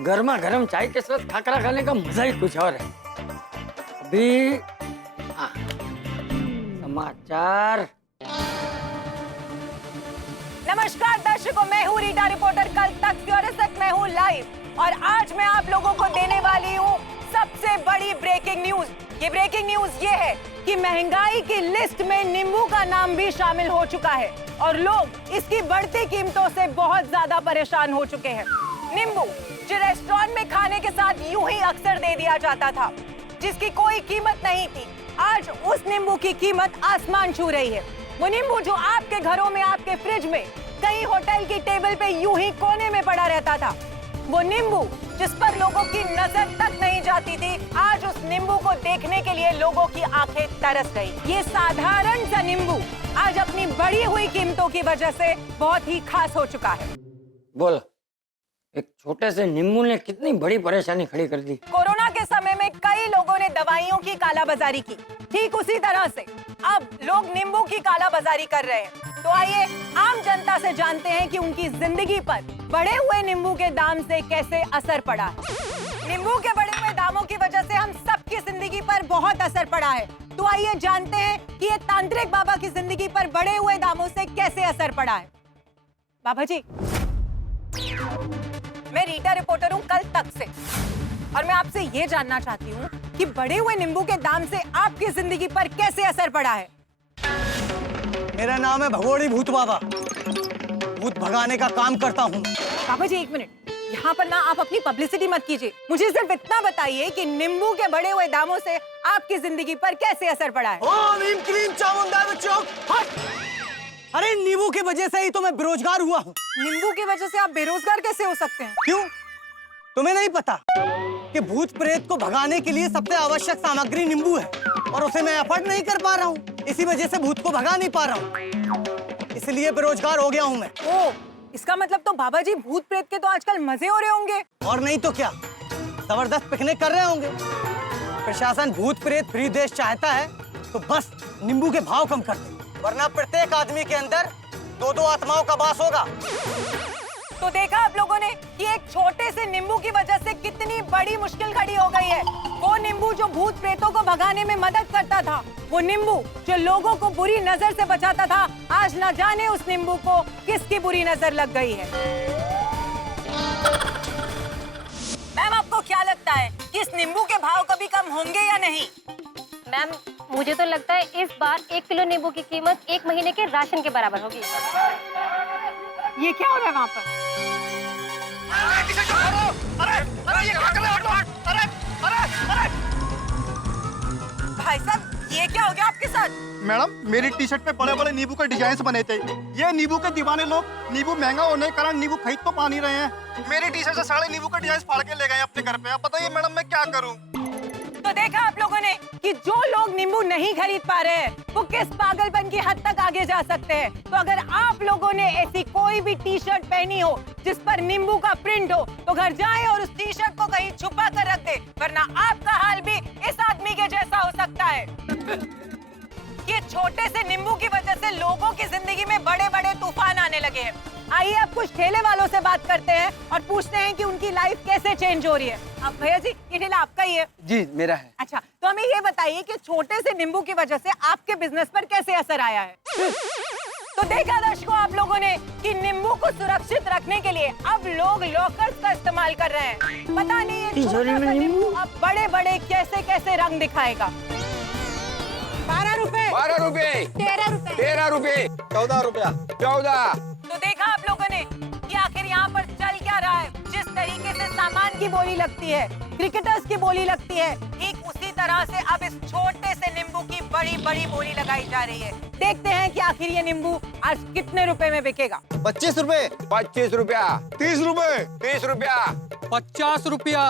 गर्मा गर्म चाय के साथ खाकरा खाने का मजा ही कुछ और है। अभी समाचार। नमस्कार दर्शकों, मैं हूँ रीटा रिपोर्टर कल तक की, और इस वक्त मैं हूँ लाइव। और आज मैं आप लोगों को देने वाली हूँ सबसे बड़ी ब्रेकिंग न्यूज। ये ब्रेकिंग न्यूज ये है कि महंगाई की लिस्ट में नींबू का नाम भी शामिल हो चुका है और लोग इसकी बढ़ती कीमतों से बहुत ज्यादा परेशान हो चुके हैं। नींबू जो रेस्टोरेंट में खाने के साथ यूं ही अक्सर दे दिया जाता था, जिसकी कोई कीमत नहीं थी, आज उस नींबू की कीमत आसमान छू रही है। वो नींबू जो आपके घरों में, आपके फ्रिज में, कहीं होटल की टेबल पे यूं ही कोने में पड़ा रहता था, वो नींबू जिस पर लोगों की नजर तक नहीं जाती थी, आज उस नींबू को देखने के लिए लोगों की आंखें तरस गई। ये साधारण सा नींबू आज अपनी बढ़ी हुई कीमतों की वजह से बहुत ही खास हो चुका है। बोल, एक छोटे से नींबू ने कितनी बड़ी परेशानी खड़ी कर दी। कोरोना के समय में कई लोगों ने दवाइयों की कालाबाजारी की, ठीक उसी तरह से अब लोग नींबू की कालाबाजारी कर रहे हैं। तो आइए आम जनता से जानते हैं कि उनकी जिंदगी पर बढ़े हुए नींबू के दाम से कैसे असर पड़ा है। नींबू के बढ़े हुए दामों की वजह से हम सबकी जिंदगी पर बहुत असर पड़ा है। तो आइए जानते हैं कि ये तांत्रिक बाबा की जिंदगी पर बढ़े हुए दामों से कैसे असर पड़ा है। बाबा जी, मैं रीटा रिपोर्टर हूँ कल तक से, और मैं आपसे ये जानना चाहती हूँ कि बढ़े हुए नींबू के दाम से आपकी जिंदगी पर कैसे असर पड़ा है। मेरा नाम है भगोड़ी भूत बाबा, भूत भगाने का काम करता हूँ। बाबा जी एक मिनट, यहाँ पर ना आप अपनी पब्लिसिटी मत कीजिए, मुझे सिर्फ इतना बताइए कि नींबू के बढ़े हुए दामों से आपकी जिंदगी पर कैसे असर पड़ा है। ओम नीम क्रीम चामुंडा बच्चों, हट! अरे नींबू की वजह से ही तो मैं बेरोजगार हुआ हूँ। नींबू की वजह से आप बेरोजगार कैसे हो सकते हैं? क्यों? तुम्हें नहीं पता कि भूत प्रेत को भगाने के लिए सबसे आवश्यक सामग्री नींबू है, और उसे मैं अफोर्ड नहीं कर पा रहा हूँ, इसी वजह से भूत को भगा नहीं पा रहा हूँ, इसलिए बेरोजगार हो गया हूँ मैं। ओ, इसका मतलब तो बाबा जी भूत प्रेत के तो आजकल मजे हो रहे होंगे। और नहीं तो क्या, जबरदस्त पिकनिक कर रहे होंगे। प्रशासन भूत प्रेत फ्री देश चाहता है तो बस नींबू के भाव कम कर दे, वरना प्रत्येक आदमी के अंदर 2-2 आत्माओं का वास होगा। तो देखा आप लोगों ने कि एक छोटे से नींबू की वजह से कितनी बड़ी मुश्किल खड़ी हो गई है। वो नींबू जो भूत प्रेतों को भगाने में मदद करता था, वो नींबू जो लोगों को बुरी नजर से बचाता था, आज न जाने उस नींबू को किसकी बुरी नजर लग गई है। मैम, आपको क्या लगता है कि इस नींबू के भाव कभी कम होंगे या नहीं? मैम, मुझे तो लगता है इस बार 1 किलो नींबू की कीमत 1 महीने के राशन के बराबर होगी। ये क्या हो रहा है वहाँ पर? भाई साहब, ये क्या हो गया आपके साथ? मैडम, मेरी टी शर्ट पे बड़े बड़े नींबू के डिजाइन बने थे। ये नींबू के दीवाने लोग नींबू महंगा होने के कारण नींबू खरीद तो पा नहीं रहे हैं। मेरी टी शर्ट से सारे नींबू के डिजाइन फाड़ के ले गए अपने घर पे। अब बताइए मैडम, मैं क्या करूं? तो देखा आप लोगों ने कि जो लोग नींबू नहीं खरीद पा रहे हैं वो किस पागलपन की हद तक आगे जा सकते हैं। तो अगर आप लोगों ने ऐसी कोई भी टी शर्ट पहनी हो जिस पर नींबू का प्रिंट हो, तो घर जाएं और उस टी शर्ट को कहीं छुपा कर रख दे, वरना आपका हाल भी इस आदमी के जैसा हो सकता है। ये छोटे से नींबू की वजह से लोगों की जिंदगी में बड़े बड़े तूफान आने लगे हैं। आइए अब कुछ ठेले वालों से बात करते हैं और पूछते हैं कि उनकी लाइफ कैसे चेंज हो रही है। अब भैया जी, ये ठेला आपका ही है? जी मेरा है। अच्छा, तो हमें ये बताइए कि छोटे से नींबू की वजह से आपके बिजनेस पर कैसे असर आया है? तो देखा दर्शकों आप लोगों ने कि नींबू को सुरक्षित रखने के लिए अब लोग लॉकर्स का इस्तेमाल कर रहे हैं। पता नहीं ये छोटा सा नींबू अब बड़े बड़े कैसे कैसे रंग दिखाएगा। 12 रुपए, 12 रुपए, 13 रुपए, 13 रुपए, 14 रुपया, 14। तो देखा आप लोगों ने कि आखिर यहाँ पर चल क्या रहा है। जिस तरीके से सामान की बोली लगती है, क्रिकेटर्स की बोली लगती है, ठीक उसी तरह से अब इस छोटे से नींबू की बड़ी बड़ी बोली लगाई जा रही है। देखते हैं कि आखिर ये नींबू आज कितने रुपए में बिकेगा। 25 रुपए, 25 रुपया, 30 रुपए, 30 रुपया, 50 रुपया,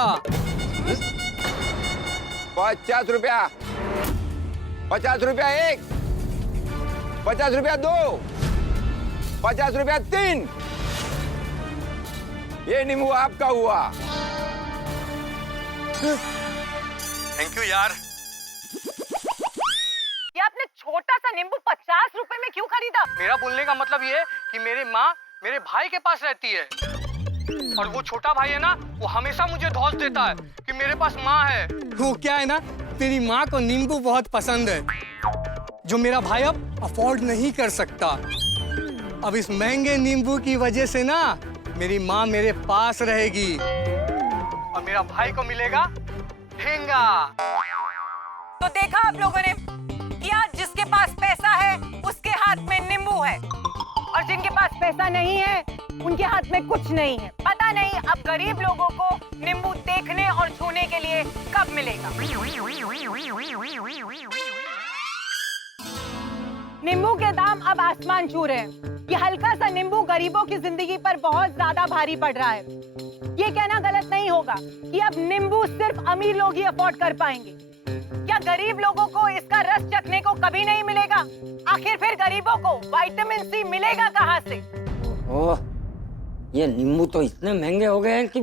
50 रुपया, 50 रुपया 1, 50 रुपया 2, 50 रुपया 3। ये नींबू आपका हुआ। थैंक यू यार। ये आपने छोटा सा नींबू 50 रुपए में क्यों खरीदा? मेरा बोलने का मतलब ये है कि मेरी माँ मेरे भाई के पास रहती है। और वो छोटा भाई है ना, वो हमेशा मुझे धौंस देता है कि मेरे पास माँ है। वो क्या है ना, तेरी माँ को नींबू बहुत पसंद है, जो मेरा भाई अब अफोर्ड नहीं कर सकता। अब इस महंगे नींबू की वजह से ना मेरी माँ मेरे पास रहेगी और मेरा भाई को मिलेगा ठेंगा। तो देखा आप लोगों ने कि आज जिसके पास पैसा है उसके हाथ में नींबू है, और जिनके पास पैसा नहीं है उनके हाथ में कुछ नहीं है। पता नहीं अब गरीब लोगों को नींबू देखने और छूने के लिए कब मिलेगा। नींबू के दाम अब आसमान छू रहे हैं। ये हल्का सा नींबू गरीबों की जिंदगी पर बहुत ज्यादा भारी पड़ रहा है। ये कहना गलत नहीं होगा कि अब नींबू सिर्फ अमीर लोग ही अफोर्ड कर पाएंगे। क्या गरीब लोगों को इसका रस चखने को कभी नहीं मिलेगा? आखिर फिर गरीबों को विटामिन सी मिलेगा कहाँ से? ओह, ये नींबू तो इतने महंगे हो गए हैं कि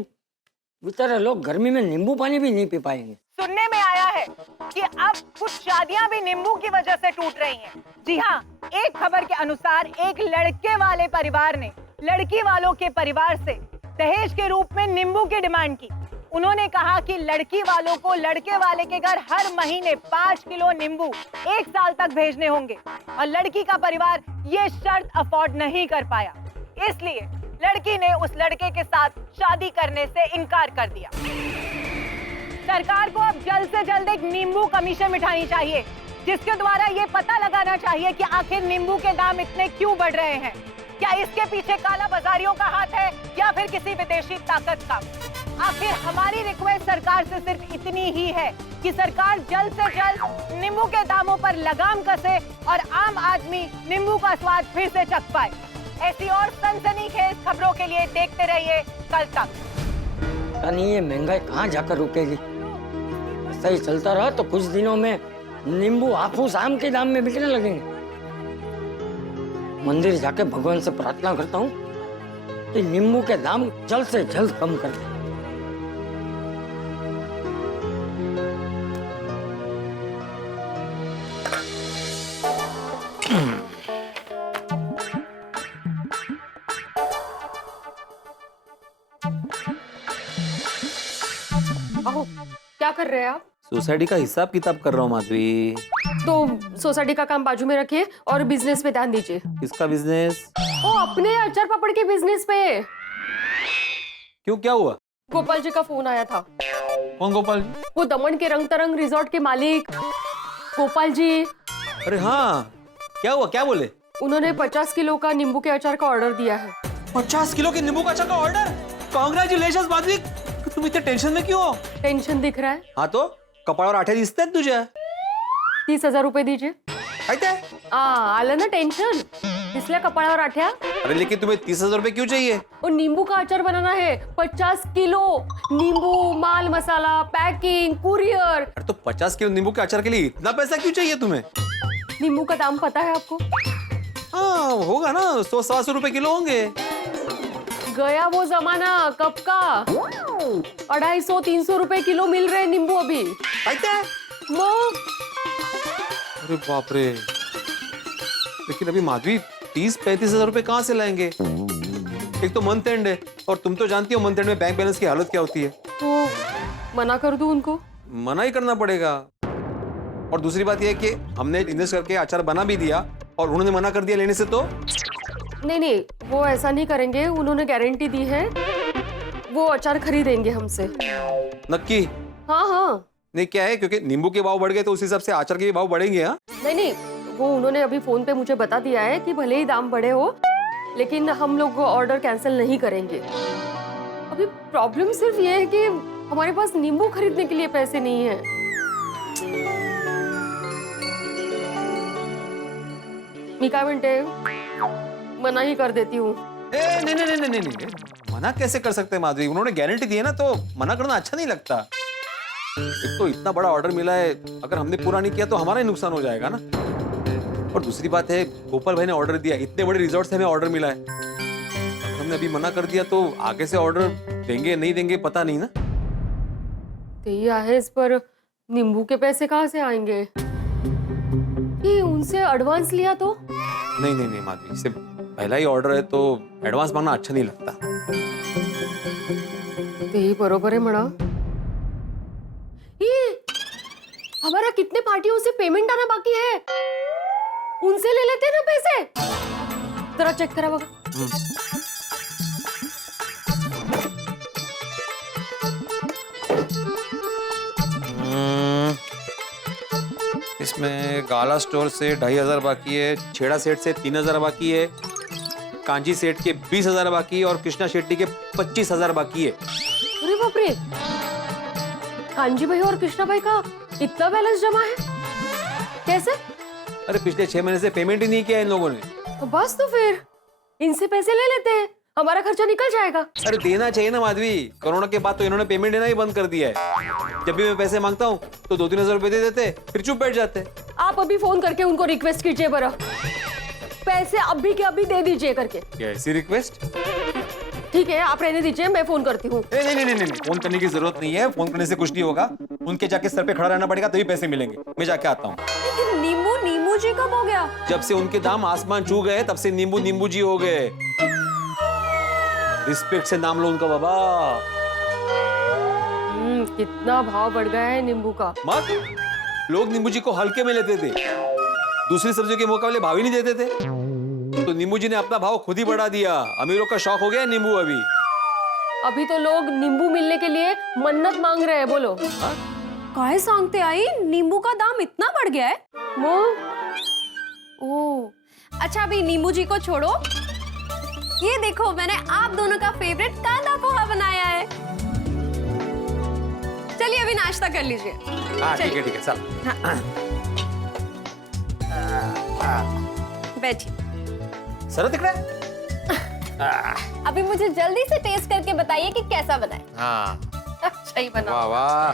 बेचारे लोग गर्मी में नींबू पानी भी नहीं पी पाएंगे। सुनने में आया है कि अब कुछ शादियां भी नींबू की वजह से टूट रही हैं। जी हाँ, एक खबर के अनुसार एक लड़के वाले परिवार ने लड़की वालों के परिवार से दहेज के रूप में नींबू की डिमांड की। उन्होंने कहा कि लड़की वालों को लड़के वाले के घर हर महीने 5 किलो नींबू 1 साल तक भेजने होंगे, और लड़की का परिवार ये शर्त अफोर्ड नहीं कर पाया। इसलिए लड़की ने उस लड़के के साथ शादी करने से इनकार कर दिया। सरकार को अब जल्द से जल्द एक नींबू कमीशन बिठानी चाहिए, जिसके द्वारा ये पता लगाना चाहिए कि आखिर नींबू के दाम इतने क्यों बढ़ रहे हैं। क्या इसके पीछे काला बाजारियों का हाथ है या फिर किसी विदेशी ताकत का? आखिर हमारी रिक्वेस्ट सरकार से सिर्फ इतनी ही है कि सरकार जल्द से जल्द नींबू के दामों पर लगाम कसे और आम आदमी नींबू का स्वाद फिर से चख पाए। ऐसी और सनसनीखेज खबरों के लिए देखते रहिए कल तक। नहीं, ये महंगाई कहाँ जाकर रुकेगी? ऐसा ही चलता रहा तो कुछ दिनों में नींबू हाफूस आम के दाम में बिकने लगेंगे। मंदिर जाके भगवान से प्रार्थना करता हूँ कि नींबू के दाम जल्द से जल्द कम कर दे। क्या कर रहे हैं आप? सोसाइटी का हिसाब किताब कर रहा हूँ माधवी। तो सोसाइटी का काम बाजू में रखिए और बिजनेस पे ध्यान दीजिए। किसका बिजनेस? ओ, अपने अचार पापड़ के बिजनेस पे। क्यों, क्या हुआ? गोपाल जी का फोन आया था। कौन गोपाल जी? वो दमन के रंग तरंग रिजॉर्ट के मालिक गोपाल जी। अरे हाँ, क्या हुआ, क्या बोले? उन्होंने 50 किलो का नींबू के अचार का ऑर्डर दिया है। 50 किलो के नींबू का अचार का ऑर्डर? कांग्रेचुलेशंस माधवी। तुम इतने टेंशन में क्यों हो? टेंशन दिख रहा है? हाँ तो कपाळावर आठे दिसत आहेत तुझ्या। 30,000 रुपए दीजिए। आलं ना टेंशन, इसलिए कपाळावर आठ्या। अरे लेकिन तुम्हें 30,000 रुपए क्यों चाहिए? और नींबू का अचार बनाना है 50 किलो। नींबू, माल मसाला, पैकिंग, कुरियर। अरे तो 50 किलो नींबू के अचार के लिए इतना पैसा क्यों चाहिए तुम्हें? नींबू का दाम पता है आपको? हाँ होगा ना, 100-150 रुपए किलो होंगे। गया वो जमाना, कब का? 250-300 रुपए किलो मिल रहे नींबू अभी। अरे बाप रे, लेकिन अभी माधवी 30-35 हजार रुपए कहाँ से लाएंगे? एक तो मंथ एंड है, और तुम तो जानती हो मंथ एंड में बैंक बैलेंस की हालत क्या होती है। तो मना कर दूं उनको? मना ही करना पड़ेगा। और दूसरी बात यह है कि हमने इन्वेस्ट करके अचार बना भी दिया और उन्होंने मना कर दिया लेने से, तो नहीं, वो ऐसा नहीं करेंगे। उन्होंने गारंटी दी है, वो अचार खरीदेंगे हमसे। नक्की? हाँ। नहीं क्या है, क्योंकि नींबू के भाव बढ़ गए तो उस हिसाब से अचार के भी भाव बढ़ेंगे। हाँ नहीं, वो उन्होंने अभी फोन पे मुझे बता दिया है कि भले ही दाम बढ़े हो, लेकिन हम लोग ऑर्डर कैंसिल नहीं करेंगे। अभी प्रॉब्लम सिर्फ ये है कि हमारे पास नींबू खरीदने के लिए पैसे नहीं है। मी काय म्हणते, मना ही कर देती हूँ। नहीं, मना कैसे कर सकते हैं माधवी? उन्होंने गारंटी दी है ना, तो मना करना अच्छा नहीं लगता। एक तो इतना बड़ा ऑर्डर मिला है, अगर हमने पूरा नहीं किया तो हमारा ही नुकसान हो जाएगा ना। और दूसरी बात है, गोपाल भाई ने ऑर्डर दिया, इतने बड़े रिजॉर्ट से हमें ऑर्डर मिला है। अगर हमने अभी मना कर दिया तो आगे से ऑर्डर देंगे नहीं देंगे पता नहीं ना। यही है, इस पर नींबू के पैसे कहाँ से आएंगे? कि उनसे एडवांस लिया तो? नहीं माधवी, सिर्फ पहला ही ऑर्डर है तो एडवांस मांगना अच्छा नहीं लगता। तेही बरोबर आहे म्हणा. ये हमारा कितने पार्टियों से पेमेंट आना बाकी है, उनसे ले लेते ना पैसे. जरा चेक करा बघा. इसमें गाला स्टोर से 2500 बाकी है, छेड़ा सेठ से 3000 बाकी है, कांजी सेठ के 20,000 बाकी है और कृष्णा शेट्टी के 25,000 बाकी है. अरे बाप रे, कांजी भाई और कृष्णा भाई का इतना बैलेंस जमा है कैसे? अरे पिछले 6 महीने से पेमेंट ही नहीं किया इन लोगों ने. तो बस तो फिर इनसे पैसे ले लेते हैं, हमारा खर्चा निकल जाएगा. अरे देना चाहिए ना माधवी, कोरोना के बाद तो इन्होंने पेमेंट देना ही बंद कर दिया है. जब भी मैं पैसे मांगता हूँ तो 2-3 हजार रुपए दे देते, फिर चुप बैठ जाते. आप अभी फोन करके उनको रिक्वेस्ट कीजिए बरा, पैसे अभी के अभी दे दीजिए करके. क्या ऐसी रिक्वेस्ट? ठीक है, आप रहने दीजिए, मैं फोन करती हूँ. नहीं नहीं नहीं नहीं, फोन करने की जरूरत नहीं है. फोन करने से कुछ नहीं होगा. उनके जाके सर पे खड़ा रहना पड़ेगा तभी पैसे मिलेंगे. मैं जाके आता हूँ. नींबू नींबू जी कब हो गया? जब से उनके दाम आसमान छू गए तब से नींबू नींबू जी हो गए. रिस्पेक्ट से नाम लो उनका बाबा. कितना भाव बढ़ गया है नींबू का. मत, लोग नींबू जी को हल्के में लेते थे, दूसरी सब्जियों के मुकाबले भाव ही नहीं देते थे. तो नींबू जी ने अपना भाव खुद ही बढ़ा दिया. अमीरों का शौक हो गया नींबू अभी. अभी तो लोग नींबू मिलने के लिए मन्नत मांग रहे हैं. बोलो. काहे सांगते आई, नींबू का दाम इतना बढ़ गया है? ओह, अच्छा अभी नींबू जी को छोड़ो, ये देखो मैंने आप दोनों का फेवरेट कांदा पोहा बनाया है. चलिए अभी नाश्ता कर लीजिए. हाँ ठीक है चल. बैठिए. सरत दिख रहा है. अभी मुझे जल्दी से टेस्ट करके बताइए कि कैसा बना है. हाँ अच्छा ही बना. वाह वाह.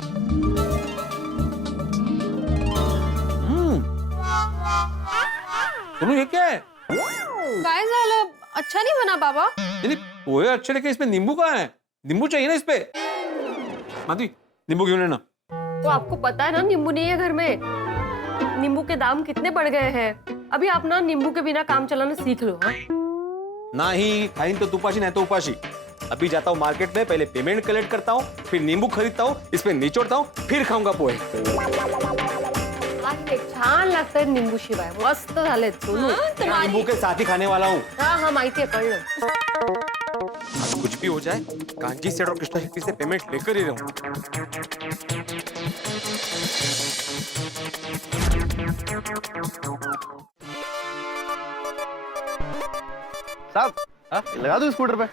सुनो ये क्या है? काय झालं, अच्छा नहीं बना बाबा? नहीं पोहे अच्छे, लेकिन इसमें नींबू कहाँ है? नींबू चाहिए ना इस पे. माधवी नींबू क्यों लेना? तो आपको पता है ना नींबू नहीं है घर में. नींबू के दाम कितने बढ़ गए हैं. अभी आप ना नींबू के बिना काम चलाना सीख लो. हाँ? नहीं खाइन तो तुपाशी नहीं तो उपाशी. अभी जाता हूँ मार्केट में, पहले पेमेंट कलेक्ट करता हूँ, फिर नींबू खरीदता हूँ, इस पे निचोड़ता हूँ, फिर खाऊंगा पोहे. छान लागतात नींबू शिवाय. मस्त झाले. नींबू के साथ ही खाने वाला हूँ. हाँ हाँ माहिती है, कळलं. अब कुछ भी हो जाए, कांजी सेठ और कृष्णा शेट्टी से पेमेंट लेकर ही रहूं. साहब लगा दूं स्कूटर पे?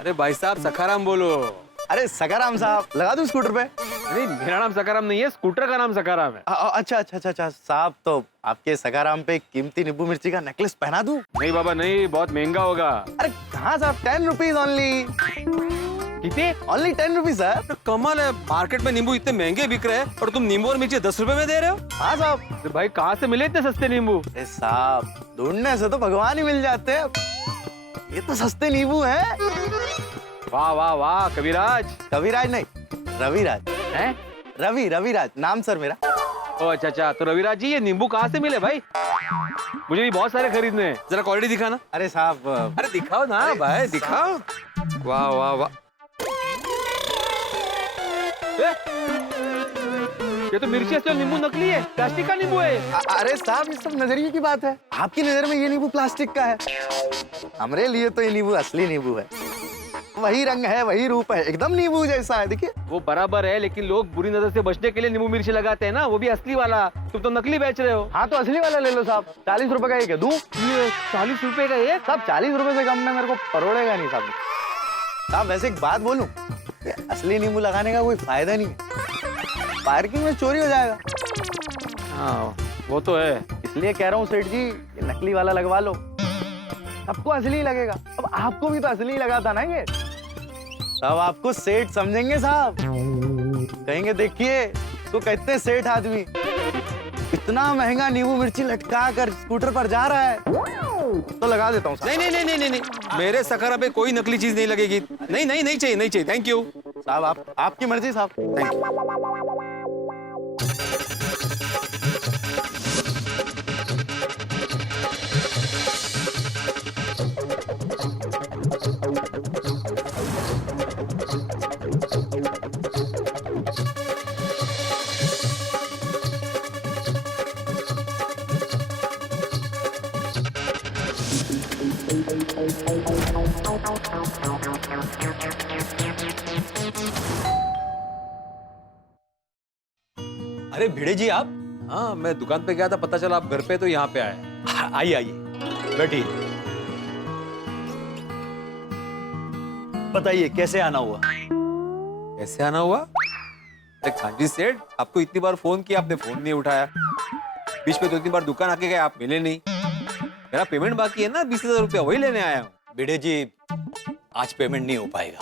अरे भाई साहब सखाराम बोलो. अरे सकाराम साहब लगा दूं स्कूटर पे? नहीं मेरा नाम सखाराम नहीं है, स्कूटर का नाम सखाराम है. अच्छा साहब, तो आपके सकाराम पे कीमती नींबू मिर्ची का नेकलेस पहना दूं? नहीं बाबा नहीं, बहुत महंगा होगा. अरे कहाँ साहब, 10 रुपीज ओनली. कितने? Only 10 rupees sir. कमाल है, मार्केट में नींबू इतने महंगे बिक रहे हैं और तुम नींबू और मिर्ची 10 रुपए में दे रहे हो. हाँ साहब. तो भाई कहाँ से मिले इतने सस्ते नींबू? अरे साहब ढूंढने से तो भगवान ही मिल जाते हैं. ये तो सस्ते नींबू हैं. वाह वाह वाह. कविराज? कविराज नहीं, रविराज है. रविराज नाम सर मेरा. ओ अच्छा, तो रविराज जी ये नींबू कहाँ से मिले भाई? मुझे भी बहुत सारे खरीदने हैं. जरा क्वालिटी दिखाना. अरे साहब, अरे दिखाओ ना भाई, दिखाओ. वाह वाह वाह. ये तो मिर्ची असली नींबू नकली है, प्लास्टिक का नींबू है. अरे साहब ये सब नजरिए की बात है. आपकी नजर में ये नींबू प्लास्टिक का है, हमारे लिए तो ये नींबू असली नींबू है. वही रंग है, वही रूप है, एकदम नींबू जैसा है. देखिए वो बराबर है, लेकिन लोग बुरी नजर से बचने के लिए नींबू मिर्ची लगाते हैं ना, वो भी असली वाला. तुम तो नकली बेच रहे हो. हाँ तो असली वाला ले लो साहब. 40 रुपए का एक है. दूं? 40 रुपए का एक? साहब 40 रुपए से कम में मेरे को परोड़ेगा नहीं साहब. साहब वैसे एक बात बोलूं, असली नींबू लगाने का कोई फायदा नहीं है, पार्किंग में चोरी हो जाएगा. हाँ वो तो है. इसलिए कह रहा हूँ सेठ जी, ये नकली वाला लगवा लो, सबको असली लगेगा. अब आपको भी तो असली लगा था ना ये. अब आपको सेठ समझेंगे साहब, कहेंगे देखिए तो कहते हैं सेठ आदमी इतना महंगा नींबू मिर्ची लटका कर स्कूटर पर जा रहा है, तो लगा देता हूँ. नहीं, मेरे सखारा पे कोई नकली चीज नहीं लगेगी. नहीं चाहिए. थैंक यू साहब. आपकी मर्जी साहब. Thank you. अरे भिड़े जी आप हाँ, मैं दुकान पे गया था, पता चला आप घर पे, तो यहाँ पे आए। आइए आइए बैठिए। बताइए कैसे आना हुआ? कैसे आना हुआ? अरे कांजी सेठ, आपको इतनी बार फोन किया, आपने फोन नहीं उठाया। बीच में 2-3 बार दुकान आके गए, आप मिले नहीं। मेरा पेमेंट बाकी है ना 20,000 रुपया, वही लेने आया हूँ। भिड़े जी आज पेमेंट नहीं हो पाएगा।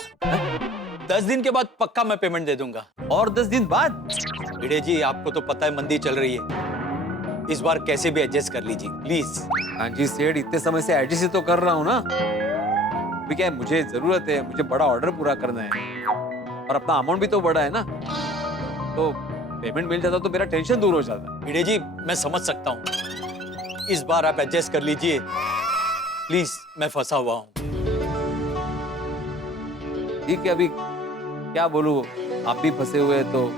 10 दिन के बाद पक्का मैं पेमेंट दे दूंगा। और 10 दिन बाद? भिड़े जी आपको तो पता है मंदी चल रही है, इस बार कैसे भी एडजस्ट कर लीजिए प्लीज। कांजी सेठ, इतने समय से एडजस्ट ही तो कर रहा हूँ ना। अभी क्या है, मुझे जरूरत है, मुझे बड़ा ऑर्डर पूरा करना है और अपना अमाउंट भी तो बड़ा है ना, तो पेमेंट मिल जाता तो मेरा टेंशन दूर हो जाता। भिड़े जी मैं समझ सकता हूँ, इस बार आप एडजस्ट कर लीजिए प्लीज, मैं फंसा हुआ हूँ। ठीक है, अभी क्या बोलूं, आप भी फंसे हुए तो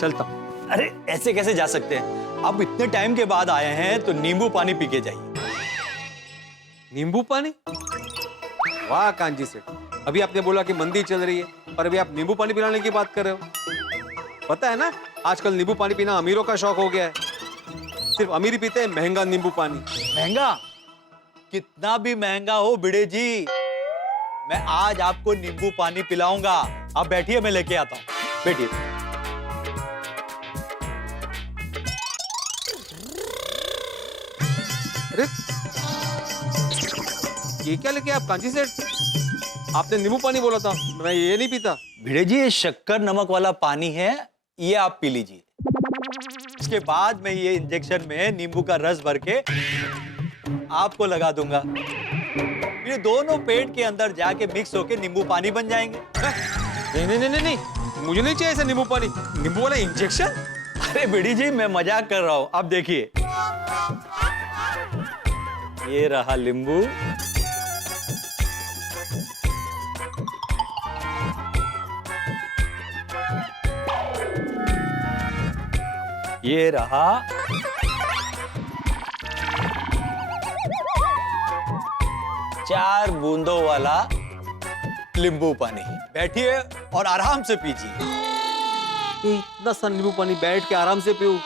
चलता हूं। अरे ऐसे कैसे जा सकते हैं, आप इतने टाइम के बाद आए हैं तो नींबू पानी पी के जाइए। नींबू पानी? वाह कांजी सेठ, अभी आपने बोला कि मंदी चल रही है और अभी आप नींबू पानी पिलाने की बात कर रहे हो। पता है ना, आजकल नींबू पानी पीना अमीरों का शौक हो गया है। सिर्फ अमीर ही पीते हैं महंगा नींबू पानी। महंगा? कितना भी महंगा हो भिड़े जी, मैं आज आपको नींबू पानी पिलाऊंगा। आप बैठिए, मैं लेके आता हूँ, बैठिए। अरे ये क्या लेके आप कांजी सेठ? आपने नींबू पानी बोला था, मैं ये नहीं पीता। भिड़े जी ये शक्कर नमक वाला पानी है, ये आप पी लीजिए। इसके बाद मैं ये इंजेक्शन में नींबू का रस भर के आपको लगा दूंगा। ये दोनों पेट के अंदर जाके मिक्स होके नींबू पानी बन जाएंगे। नहीं नहीं नहीं नहीं, मुझे नहीं चाहिए ऐसा नींबू पानी। नींबू वाला इंजेक्शन? अरे भिड़ी जी मैं मजाक कर रहा हूं, आप देखिए। ये रहा नींबू, ये रहा चार बूंदों वाला नींबू पानी। बैठिए और आराम से पीजिए। इतना सा नींबू पानी बैठ के आराम से पीऊं?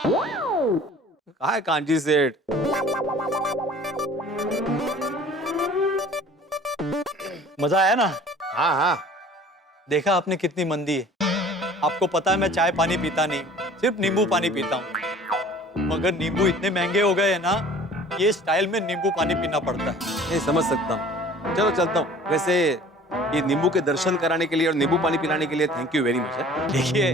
कहाँ है कांजी सेठ? मजा आया ना? हाँ हाँ। देखा आपने कितनी मंदी है। आपको पता है मैं चाय पानी पीता नहीं, सिर्फ नींबू पानी पीता हूँ। मगर नींबू इतने महंगे हो गए हैं ना, ये स्टाइल में नींबू पानी पीना पड़ता है। नहीं समझ सकता हूँ, चलो चलता हूँ। वैसे ये नींबू के दर्शन कराने के लिए और नींबू पानी पिलाने के लिए थैंक यू वेरी मच। देखिए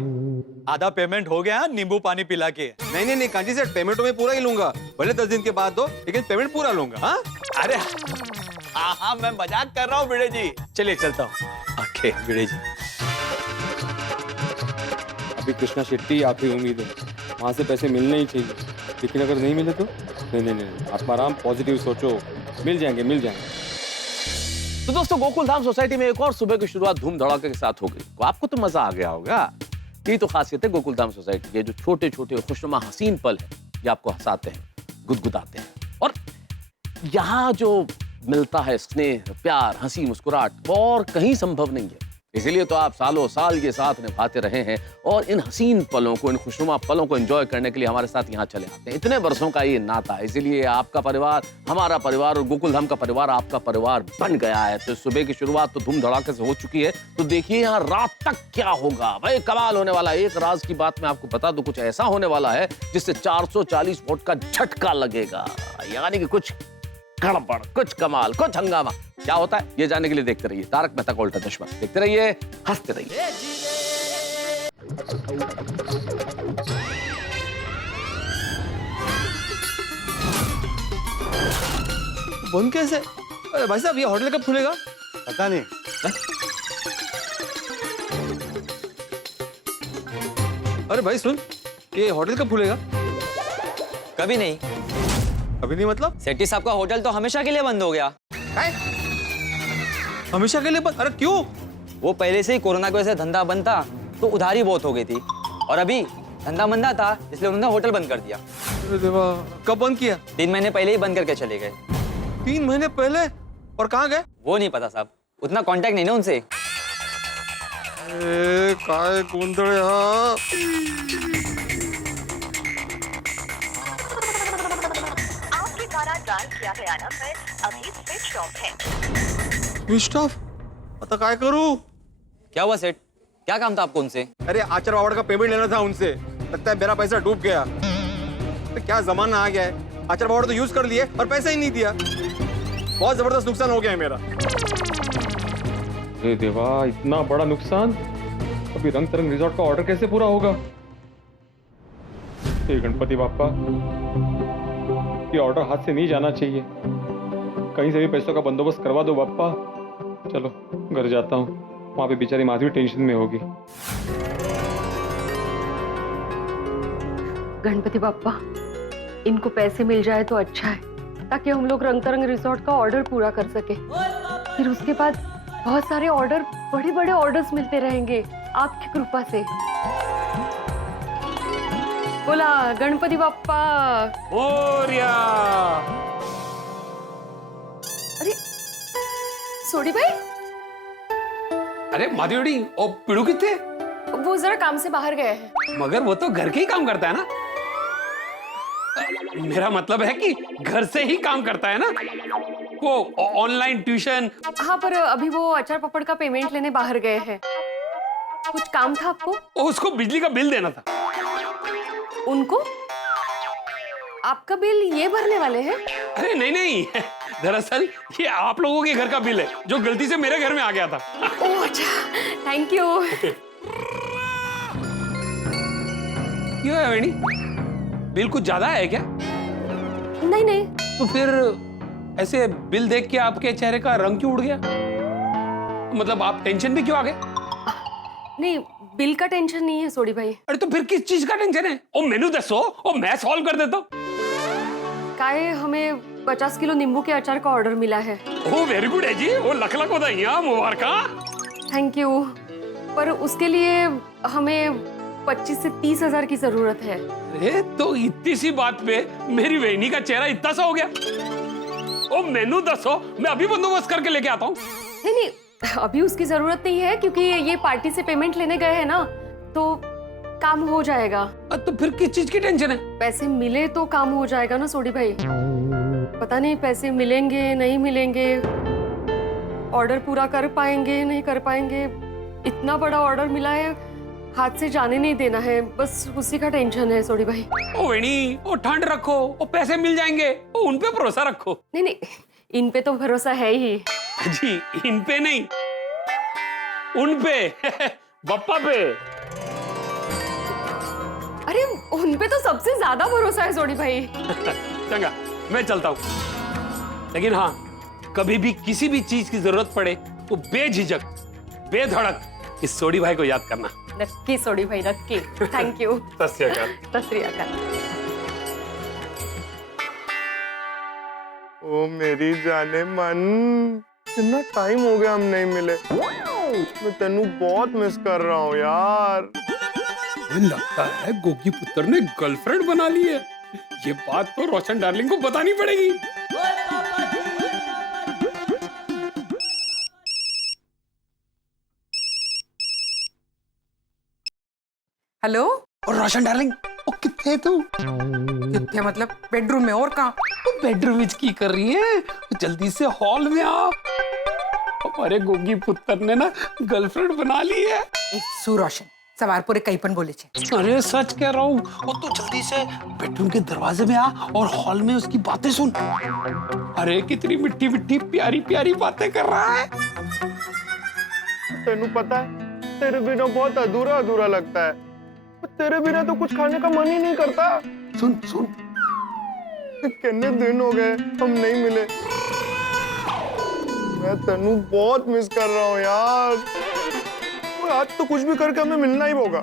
आधा पेमेंट हो गया नींबू पानी पिला के। नहीं नहीं नहीं कांजी सेठ, पेमेंट तो मैं पूरा ही लूंगा, भले 10 दिन के बाद दो, लेकिन पेमेंट पूरा लूंगा। हाँ अरे हाँ हाँ मैं मजाक कर रहा हूँ भिड़े जी। चलिए चलता हूँ। ओके भिड़े जी। अभी कृष्णा शेट्टी आखिरी उम्मीद है, वहाँ से पैसे मिलने ही चाहिए, लेकिन अगर नहीं मिले तो? नहीं नहीं नहीं, आत्माराम पॉजिटिव सोचो, मिल जाएंगे मिल जाएंगे। तो दोस्तों गोकुल धाम सोसाइटी में एक और सुबह की शुरुआत धूम धड़ाके के साथ हो गई। तो आपको तो मजा आ गया होगा। यही तो खासियत है गोकुल धाम सोसाइटी के, जो छोटे छोटे खुशनुमा हसीन पल है ये आपको हंसाते हैं, गुदगुदाते हैं, और यहाँ जो मिलता है स्नेह प्यार हंसी मुस्कुराहट वो और कहीं संभव नहीं है। इसीलिए तो आप सालों साल ये साथ निभाते रहे हैं और इन हसीन पलों को, इन खुशनुमा पलों को एंजॉय करने के लिए हमारे साथ यहाँ चले आते हैं। इतने वर्षों का ये नाता है, इसीलिए आपका परिवार हमारा परिवार और गोकुल धाम का परिवार आपका परिवार बन गया है। तो सुबह की शुरुआत तो धूम धड़ाके से हो चुकी है, तो देखिए यहाँ रात तक क्या होगा। भाई कमाल होने वाला है। एक राज की बात मैं आपको बता दूं, कुछ ऐसा होने वाला है जिससे 440 वोट का झटका लगेगा, यानी कि कुछ गड़बड़, कुछ कमाल, कुछ हंगामा। क्या होता है ये जानने के लिए देखते रहिए तारक मेहता का उल्टा चश्मा। देखते रहिए, हंसते रहिए। बंद कैसे? अरे भाई साहब ये होटल कब खुलेगा? पता नहीं। अरे भाई सुन, ये होटल कब खुलेगा? कभी नहीं। अभी नहीं मतलब? सेठी साहब का होटल तो हमेशा के लिए बंद हो गया। हमेशा के लिए बंद? अरे क्यों? वो पहले से ही कोरोना की वजह से धंधा बंद था, तो उधारी बहुत हो गई थी, और अभी धंधा मंदा था इसलिए उन्होंने होटल बंद कर दिया। अरे देवा, कब बंद किया? 3 महीने पहले ही बंद करके चले गए। 3 महीने पहले? और कहाँ गए? वो नहीं पता साहब, उतना कांटेक्ट नहीं ना उनसे। काय गोंधळ आहे हा? आपके द्वारा डायल किया गया नंबर अभी स्विच ऑफ है। Switch off? आता काय करू? क्या हुआ सेठ? क्या काम था आपको उनसे? अरे आचार बावड़ का पेमेंट लेना था उनसे। लगता है मेरा पैसा डूब गया। तो क्या जमाना आ गया है, आचार बावड़ तो यूज कर लिए और पैसा ही नहीं दिया। बहुत जबरदस्त नुकसान हो गया है मेरा। हे देवा, इतना बड़ा नुकसान। अभी रंग तरंग रिजॉर्ट का ऑर्डर कैसे पूरा होगा? हे गणपति बाप्पा, ये ऑर्डर हाथ से नहीं जाना चाहिए। कहीं से भी पैसों का बंदोबस्त करवा दो बाप्पा। चलो घर जाता हूँ, वहां पे बेचारी माधवी टेंशन में होगी। गणपति बाप्पा, इनको पैसे मिल जाए तो अच्छा है, ताकि हम लोग रंग तरंग रिजॉर्ट का ऑर्डर पूरा कर सके। फिर उसके बाद बहुत सारे ऑर्डर, बड़े बड़े ऑर्डर्स मिलते रहेंगे आपकी कृपा से। बोला गणपति बाप्पा। मोरिया। अरे सोडी भाई, अरे माधवी ओ पिड़ू कितने? वो जरा काम से बाहर गए हैं। मगर वो तो घर के ही काम करता है ना। मेरा मतलब है कि घर से ही काम करता है ना, वो ऑनलाइन ट्यूशन। हाँ, पर अभी वो अचार पापड़ का पेमेंट लेने बाहर गए हैं। कुछ काम था आपको? उसको बिजली का बिल देना था। उनको? आपका बिल ये भरने वाले हैं? अरे नहीं नहीं, दरअसल ये आप लोगों के घर का बिल है जो गलती से मेरे घर में आ गया था। ओह अच्छा, थैंक यू। क्यों है वेणी? बिल कुछ ज्यादा है क्या? नहीं नहीं। तो फिर ऐसे बिल देख के आपके चेहरे का रंग क्यों उड़ गया? मतलब आप टेंशन में क्यों आ गए? नहीं, बिल का टेंशन नहीं है सोडी भाई। अरे तो फिर किस चीज का टेंशन है? ओ मेनू दसो, ओ मैं सॉल्व कर देता हूँ। काहे हमें 50 किलो नींबू के अचार का ऑर्डर मिला है। ओ वेरी गुड है जी, ओ लख लख बधाइयां, मुबारक। थैंक यू, पर उसके लिए हमें 25 से 30 हजार की जरूरत है। अरे तो इतनी सी बात पे मेरी वेनी का चेहरा इतना सा हो गया? ओ मेनू दसो, मैं अभी बंदोबस्त करके लेके आता हूँ। नहीं नहीं, अभी उसकी जरूरत नहीं है, क्योंकि ये पार्टी से पेमेंट लेने गए हैं ना, तो काम हो जाएगा। तो फिर किस चीज की टेंशन है? पैसे मिले तो काम हो जाएगा ना सोडी भाई। पता नहीं पैसे मिलेंगे नहीं मिलेंगे, ऑर्डर पूरा कर पाएंगे नहीं कर पाएंगे। इतना बड़ा ऑर्डर मिला है, हाथ से जाने नहीं देना है, बस उसी का टेंशन है सोडी भाई। ओ वेणी, ओ ठंड रखो, ओ पैसे मिल जाएंगे, ओ उन पे भरोसा रखो। नहीं नहीं, इन पे तो भरोसा है ही जी। इन पे नहीं, उन पे बप्पा पे। अरे उन पे तो सबसे ज्यादा भरोसा है सोडी भाई। चंगा, मैं चलता हूँ। लेकिन हाँ, कभी भी किसी भी चीज की जरूरत पड़े तो बेझिझक बेधड़क इस सोडी भाई को याद करना। नक्की सोडी भाई, नक्की। Thank you. सत श्री अकाल। सत श्री अकाल। ओ मेरी जाने मन, इतना टाइम हो गया हम नहीं मिले। मैं तेनू बहुत मिस कर रहा हूँ यार। लगता है गोगी पुत्र ने गर्लफ्रेंड बना ली है। ये बात तो रोशन डार्लिंग को बतानी पड़ेगी। हेलो। और रोशन डार्लिंग, ओ कितने तू? कितने मतलब बेडरूम में? और कहाँ? तो बेडरूम में की कर रही है? जल्दी से हॉल में आ। हमारे गोगी पुत्र ने ना गर्लफ्रेंड बना ली है। सु रोशन, सवारपुरे कहीं पण बोले छे। अरे सच कह रहा हूँ। और तू जल्दी से बेडरूम के दरवाजे में आ और हॉल में उसकी बातें सुन। अरे कितनी मिट्टी मिट्टी प्यारी प्यारी बातें कर रहा है। तेनू पता है, तेरे बिना बहुत अधूरा अधूरा लगता है। तेरे बिना तो कुछ खाने का मन ही नहीं करता। सुन सुन। कितने दिन हो गए हम नहीं मिले। मैं तेनू बहुत मिस कर रहा हूँ यार। आज तो कुछ भी करके हमें मिलना ही होगा।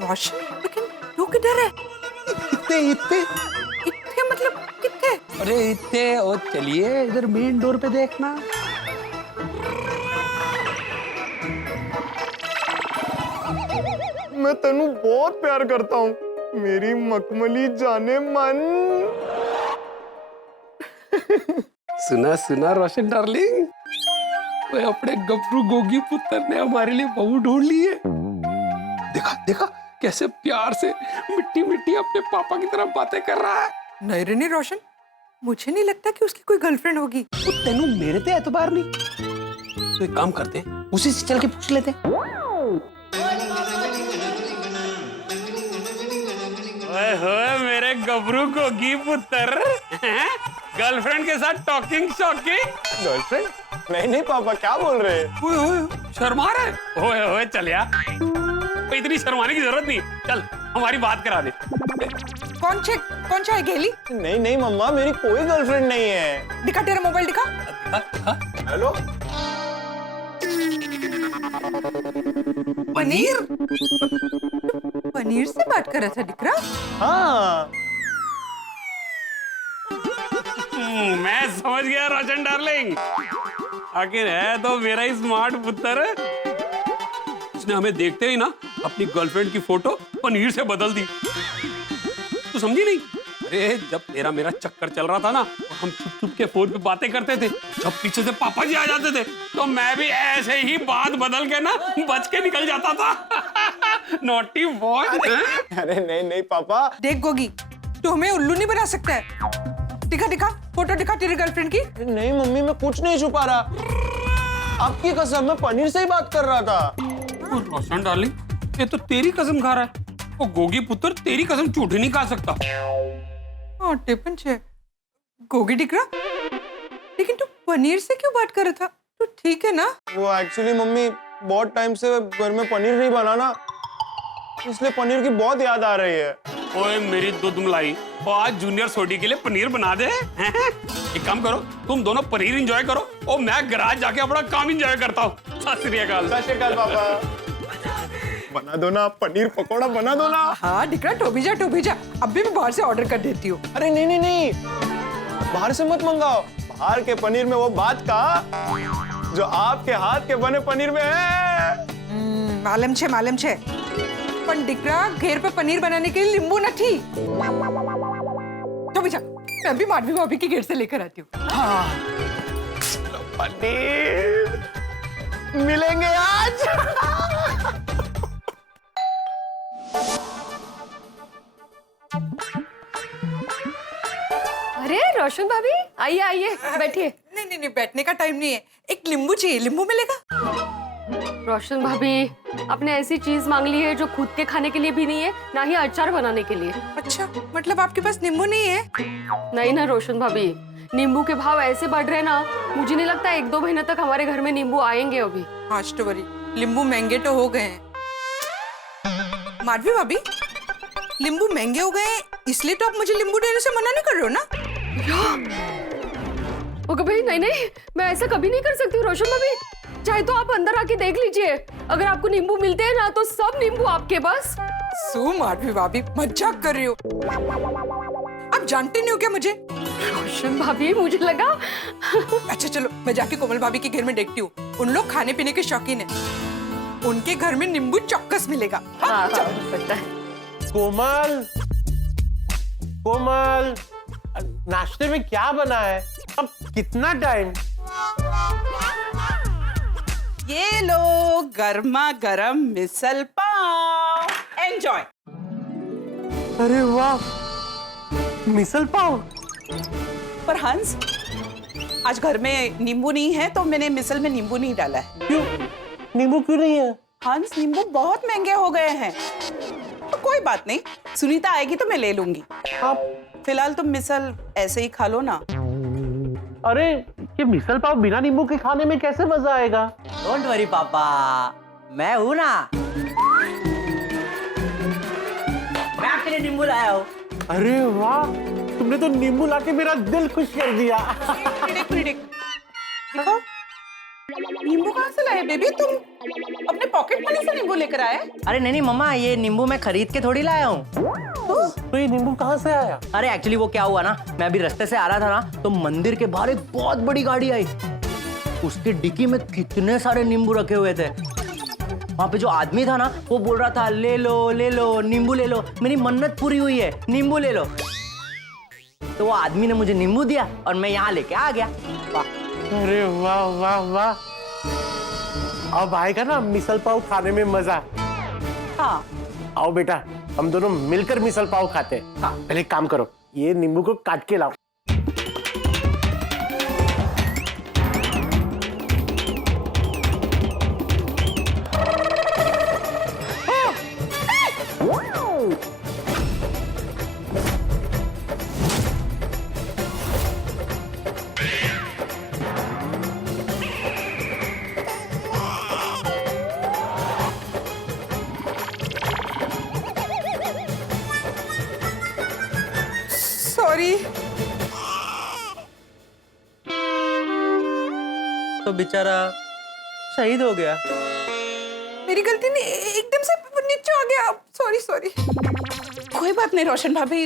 रोशन, लेकिन तू किधर है? इतने इतने इतने मतलब कितने? अरे इतने। और चलिए इधर मेन डोर पे देखना। मैं तेनू बहुत प्यार करता हूँ मेरी मखमली जाने मन। सुना सुना रोशन डार्लिंग, ओए अपने गबरू गोगी पुत्र ने हमारे लिए बहू ढूंढ ली है। देखा देखा कैसे प्यार से मिट्टी मिट्टी अपने पापा की तरफ बातें कर रहा है। नहीं रे नहीं रोशन, मुझे नहीं लगता कि उसकी कोई गर्लफ्रेंड होगी। तेनू मेरे पे एतबार नहीं, तो एक काम करते हैं, उसी से चल के पूछ लेते हैं। ओए होए मेरे गबरू गोगी पुत्र, गर्लफ्रेंड के साथ टॉकिंग शॉकिंग। गर्लफ्रेंड? नहीं नहीं पापा, क्या बोल रहे हैं? ओए होए शर्मा रहे। ओए होए चल यार, इतनी शर्माने की जरूरत नहीं, चल हमारी बात करा दे। कौन है गेली? नहीं नहीं मम्मा, मेरी कोई गर्लफ्रेंड नहीं है। दिखा तेरा मोबाइल दिखा। हेलो पनीर से बात कर रहा था दिख रहा? हाँ मैं समझ गया रोशन डार्लिंग, आखिर है तो मेरा ही स्मार्ट पुत्र। उसने हमें देखते ही ना अपनी गर्लफ्रेंड की फोटो पनीर से बदल दी। तू समझी नहीं? अरे जब तेरा मेरा चक्कर चल रहा था ना, हम चुप चुप के फोन पे बातें करते थे, जब पीछे से पापा जी आ जाते थे तो मैं भी ऐसे ही बात बदल के ना बच के निकल जाता था। Naughty boy. अरे नहीं नहीं पापा। देख गोगी, तू हमें उल्लू नहीं बना सकता है। दिखा फोटो दिखा तेरी गर्लफ्रेंड की। नहीं मम्मी, मैं कुछ नहीं छुपा रहा, आपकी कसम, मैं पनीर से ही बात कर रहा था। रोशन डार्लिंग, ये तो तेरी कसम खा रहा है, वो गोगी पुत्र तेरी कसम झूठी नहीं खा सकता। हाँ टिपन छे गोगी दिख रहा, लेकिन तू पनीर से क्यों बात कर रहा था? तू ठीक है ना? वो एक्चुअली मम्मी बहुत टाइम से घर में पनीर नहीं बना ना, इसलिए पनीर की बहुत याद आ रही है। ओए मेरी दूध मलाई, और आज जूनियर सोडी के लिए पनीर बना दे। एक काम करो, तुम दोनों पनीर एंजॉय करो और मैं गैराज जाके अपना काम एंजॉय करता हूँ। सत श्री अकाल। सत श्री अकाल पापा। बना दो ना पनीर पकोड़ा, बना दो ना। हाँ दिख रहा, टोबी जा। अभी मैं बाहर से ऑर्डर कर देती हूँ। अरे नहीं नहीं नहीं, बाहर से मत मंगाओ। बाहर के पनीर में वो बात का जो आपके हाथ के बने पनीर में है। मालूम छे पण दिख रहा, घेर पे पनीर बनाने के लिए नींबू नहीं। तो बेटा मैं भी माधवी भाभी की घेर से लेकर आती हूँ। हाँ पनीर मिलेंगे आज। अरे रोशन भाभी, आइए आइए बैठिए। नहीं बैठने का टाइम नहीं है, एक नींबू चाहिए। नींबू मिलेगा? रोशन भाभी, आपने ऐसी चीज मांग ली है जो खुद के खाने के लिए भी नहीं है, ना ही अचार बनाने के लिए। अच्छा, मतलब आपके पास नींबू नहीं है? नहीं ना रोशन भाभी, नींबू के भाव ऐसे बढ़ रहे ना, मुझे नहीं लगता 1-2 महीने तक हमारे घर में नींबू आएंगे अभी। हाँ स्टोरी, नींबू महंगे तो हो गए हैं। माधवी भाभी, नींबू महंगे हो गए इसलिए तो आप मुझे नींबू देने से मना नहीं कर रहे हो ना? ओके भाई, नहीं, मैं ऐसा कभी नहीं कर सकती रोशन भाभी। चाहे तो आप अंदर आके देख लीजिए, अगर आपको नींबू मिलते हैं ना तो सब नींबू आपके बस। सो माधवी भाभी मजाक कर रही हो, आप जानते नहीं हो क्या मुझे? रोशन भाभी मुझे लगा। अच्छा चलो, मैं जाके कोमल भाभी के घर में देखती हूँ, उन लोग खाने पीने के शौकीन है, उनके घर में नींबू चौक्कस मिलेगा। हाँ, पता है। कोमल, नाश्ते में क्या बना है? अब कितना टाइम? ये लो गर्मा गर्म मिसल पाव, एंजॉय। अरे वाह, मिसल पाव। पर हंस, आज घर में नींबू नहीं है तो मैंने मिसल में नींबू नहीं डाला है। क्यों? नींबू क्यों नहीं है? हंस, नींबू बहुत महंगे हो गए हैं। तो कोई बात नहीं, सुनीता आएगी तो मैं ले लूंगी। फिलहाल तुम मिसल ऐसे ही खा लो ना। अरे ये मिसल पाव बिना नींबू के खाने में कैसे मजा आएगा? डोंट वरी पापा, मैं हूँ ना, मैं आपके लिए नींबू लाया हूँ। अरे वाह, तुमने तो नींबू लाके मेरा दिल खुश कर दिया। देखो, नींबू कहाँ से लाए बेबी? तुम अपने पॉकेट मनी से नींबू लेकर आए? अरे नहीं मम्मा, ये नींबू मैं खरीद के थोड़ी लाया हूँ। तो ये नींबू कहाँ से आया? अरे एक्चुअली वो क्या हुआ ना, मैं अभी रास्ते से आ रहा था ना, तो मंदिर के बाहर एक बहुत बड़ी गाड़ी आई, उसके डिक्की में कितने सारे नींबू रखे हुए थे। वहाँ पे जो आदमी था ना, वो बोल रहा था ले लो नींबू ले लो, मेरी मन्नत पूरी हुई है, नींबू ले लो। तो वो आदमी ने मुझे नींबू दिया और मैं यहाँ लेके आ गया। अरे वाह वाह वाह, अब आएगा ना मिसल पाव खाने में मजा। हाँ आओ बेटा, हम दोनों मिलकर मिसल पाव खाते हैं। हाँ, पहले एक काम करो, ये नींबू को काट के लाओ। सॉरी। तो बेचारा शहीद हो गया। मेरी गलती नहीं, एकदम से नीचे आ गया। Sorry sorry. कोई बात नहीं रोशन भाभी,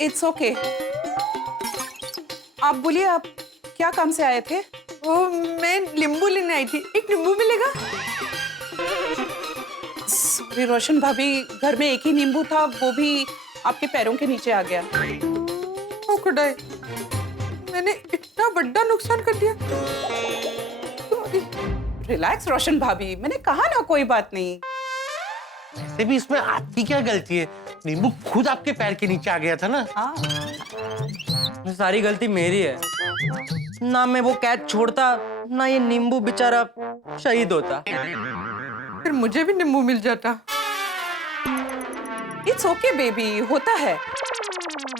इट्स ओके। आप बोलिए, आप क्या काम से आए थे? वो मैं नींबू लेने आई थी, एक नींबू मिलेगा? सॉरी रोशन भाभी, घर में एक ही नींबू था, वो भी आपके पैरों के नीचे आ गया। ओ खुदाई, मैंने इतना बड़ा नुकसान कर दिया। रिलैक्स रोशन भाभी, मैंने कहा ना कोई बात नहीं। वैसे भी इसमें आपकी क्या गलती है? नींबू खुद आपके पैर के नीचे आ गया था ना। हाँ। सारी गलती मेरी है। ना मैं वो कैच छोड़ता, ना ये नींबू बेचारा शहीद होता। फिर मुझे भी नींबू मिल जाता। इट्स ओके बेबी, होता है।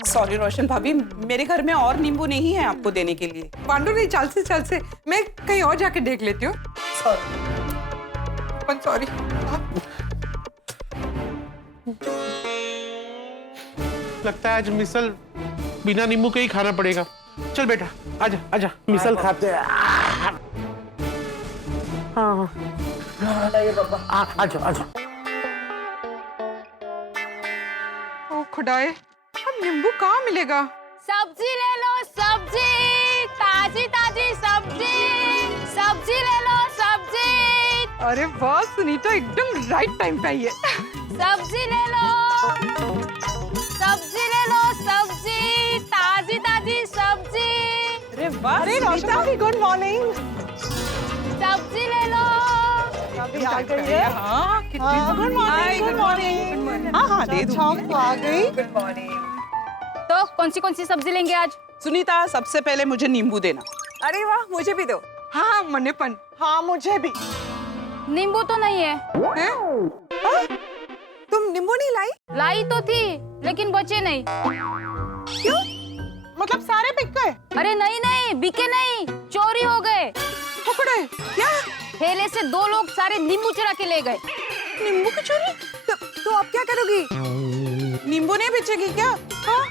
सॉरी रोशन भाभी, मेरे घर में और नींबू नहीं है आपको देने के लिए। पांडु नहीं, चल से मैं कहीं और जाके देख लेती हूँ। सॉरी। लगता है आज मिसल बिना नींबू के ही खाना पड़ेगा। चल बेटा, आजा आजा, मिसल खाते हैं। हाँ, आजा आजा। ओ खुदाए, अब नींबू कहाँ मिलेगा? सब्जी ले लो, सब्जी, ताजी ताजी सब्जी, सब्जी ले लो, सब्जी। अरे वाह सुनीता, एकदम राइट टाइम पे आई है। सब्जी ले लो, सब्जी ले लो, सब्जी, ताजी ताजी सब्जी। अरे वाह, अरे रोशन भाभी, गुड मॉर्निंग। सब्जी ले लो। हाँ, गुड मॉर्निंग। हाँ, दे दूंगी। आ गई। Good morning. तो कौन सी सब्जी लेंगे आज? सुनीता, सबसे पहले मुझे नींबू देना। अरे वाह, मुझे भी दो। हाँ मनेपन। हाँ, मुझे भी। नींबू तो नहीं है। तुम नींबू नहीं लाई? लाई तो थी, लेकिन बचे नहीं। क्यों? मतलब सारे बिक गए? अरे नहीं, बिके नहीं, चोरी हो गए। पकड़े? क्या? ठेले से 2 लोग सारे नींबू चुरा के ले गए। नींबू की चोरी? तो आप क्या करोगी? नींबू नहीं बेचेगी क्या? हाँ?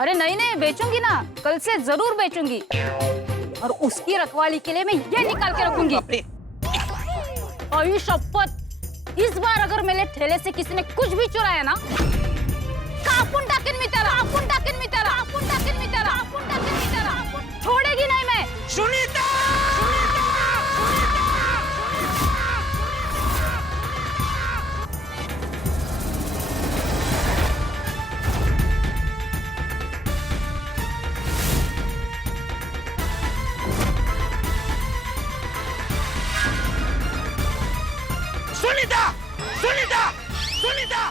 अरे नहीं, बेचूंगी ना, कल से जरूर बेचूंगी। और उसकी रखवाली के लिए मैं ये निकाल के रखूंगी। अरे शपथ, इस बार अगर मेरे ठेले से किसी ने कुछ भी चुराया ना, छोड़ेगी नहीं मैं। सुनीता! सुनीता! सुनीता! सुनीता!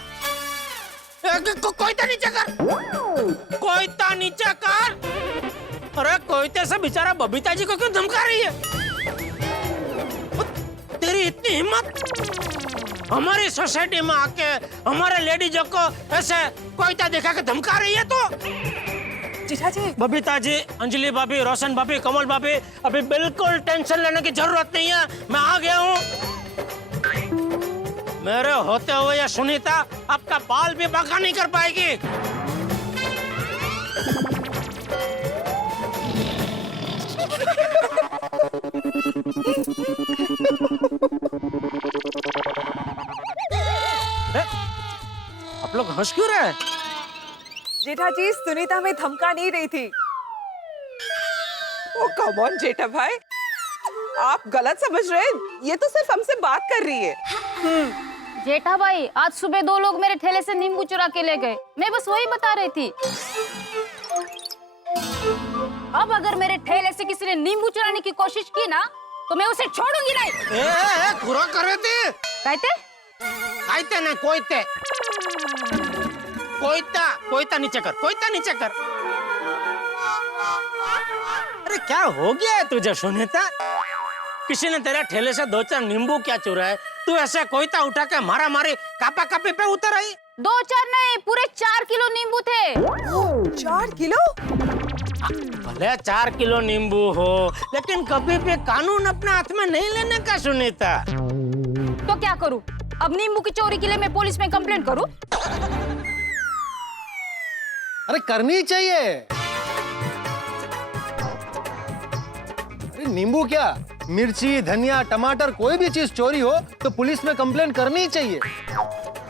कोई तो नीचे कर! कोई तो नीचे कर! अरे कोई तो से बेचारा बबीता जी को क्यों धमका रही है? तेरी इतनी हिम्मत! हमारी सोसाइटी में आके हमारे लेडीजों को ऐसे कोई तो दिखा के धमका रही है तो? जीजा जी। बबीता जी, अंजलि भाभी, रोशन भाभी, कमल भाभी, अभी बिल्कुल टेंशन लेने की जरूरत नहीं है। मैं आ गया हूँ। मेरे होते हुए ये सुनीता आपका बाल भी बांका नहीं कर पाएगी। आप लोग हंस क्यों रहे हैं? जेठा जी, सुनीता हमें धमका नहीं रही थी। ओ कम ऑन जेठा भाई, आप गलत समझ रहे हैं। ये तो सिर्फ हमसे बात कर रही है। जेठा भाई, आज सुबह 2 लोग मेरे ठेले से नींबू चुरा के ले गए। मैं बस वही बता रही थी। अब अगर मेरे ठेले से किसी ने नींबू चुराने की कोशिश की ना, तो मैं उसे छोड़ूंगी नहीं। पूरा करे थे कहते आयते ना कोयते कोयता नीचे कर। अरे क्या हो गया है तुझे सुनीता? किसी ने तेरे ठेले से 2-4 नींबू क्या चुराए, तू ऐसे कोयता उठा के मारा मारी कापा कापी पे उतर आई? 2-4 नहीं, पूरे 4 किलो नींबू थे। 4 किलो? भले 4 किलो नींबू हो, लेकिन कभी भी कानून अपने हाथ में नहीं लेने का सुनीता। तो क्या करूं? अब नींबू की चोरी के लिए मैं पुलिस में कंप्लेंट करूं? अरे करनी चाहिए। अरे नींबू क्या, मिर्ची, धनिया, टमाटर, कोई भी चीज चोरी हो तो पुलिस में कंप्लेंट करनी ही चाहिए,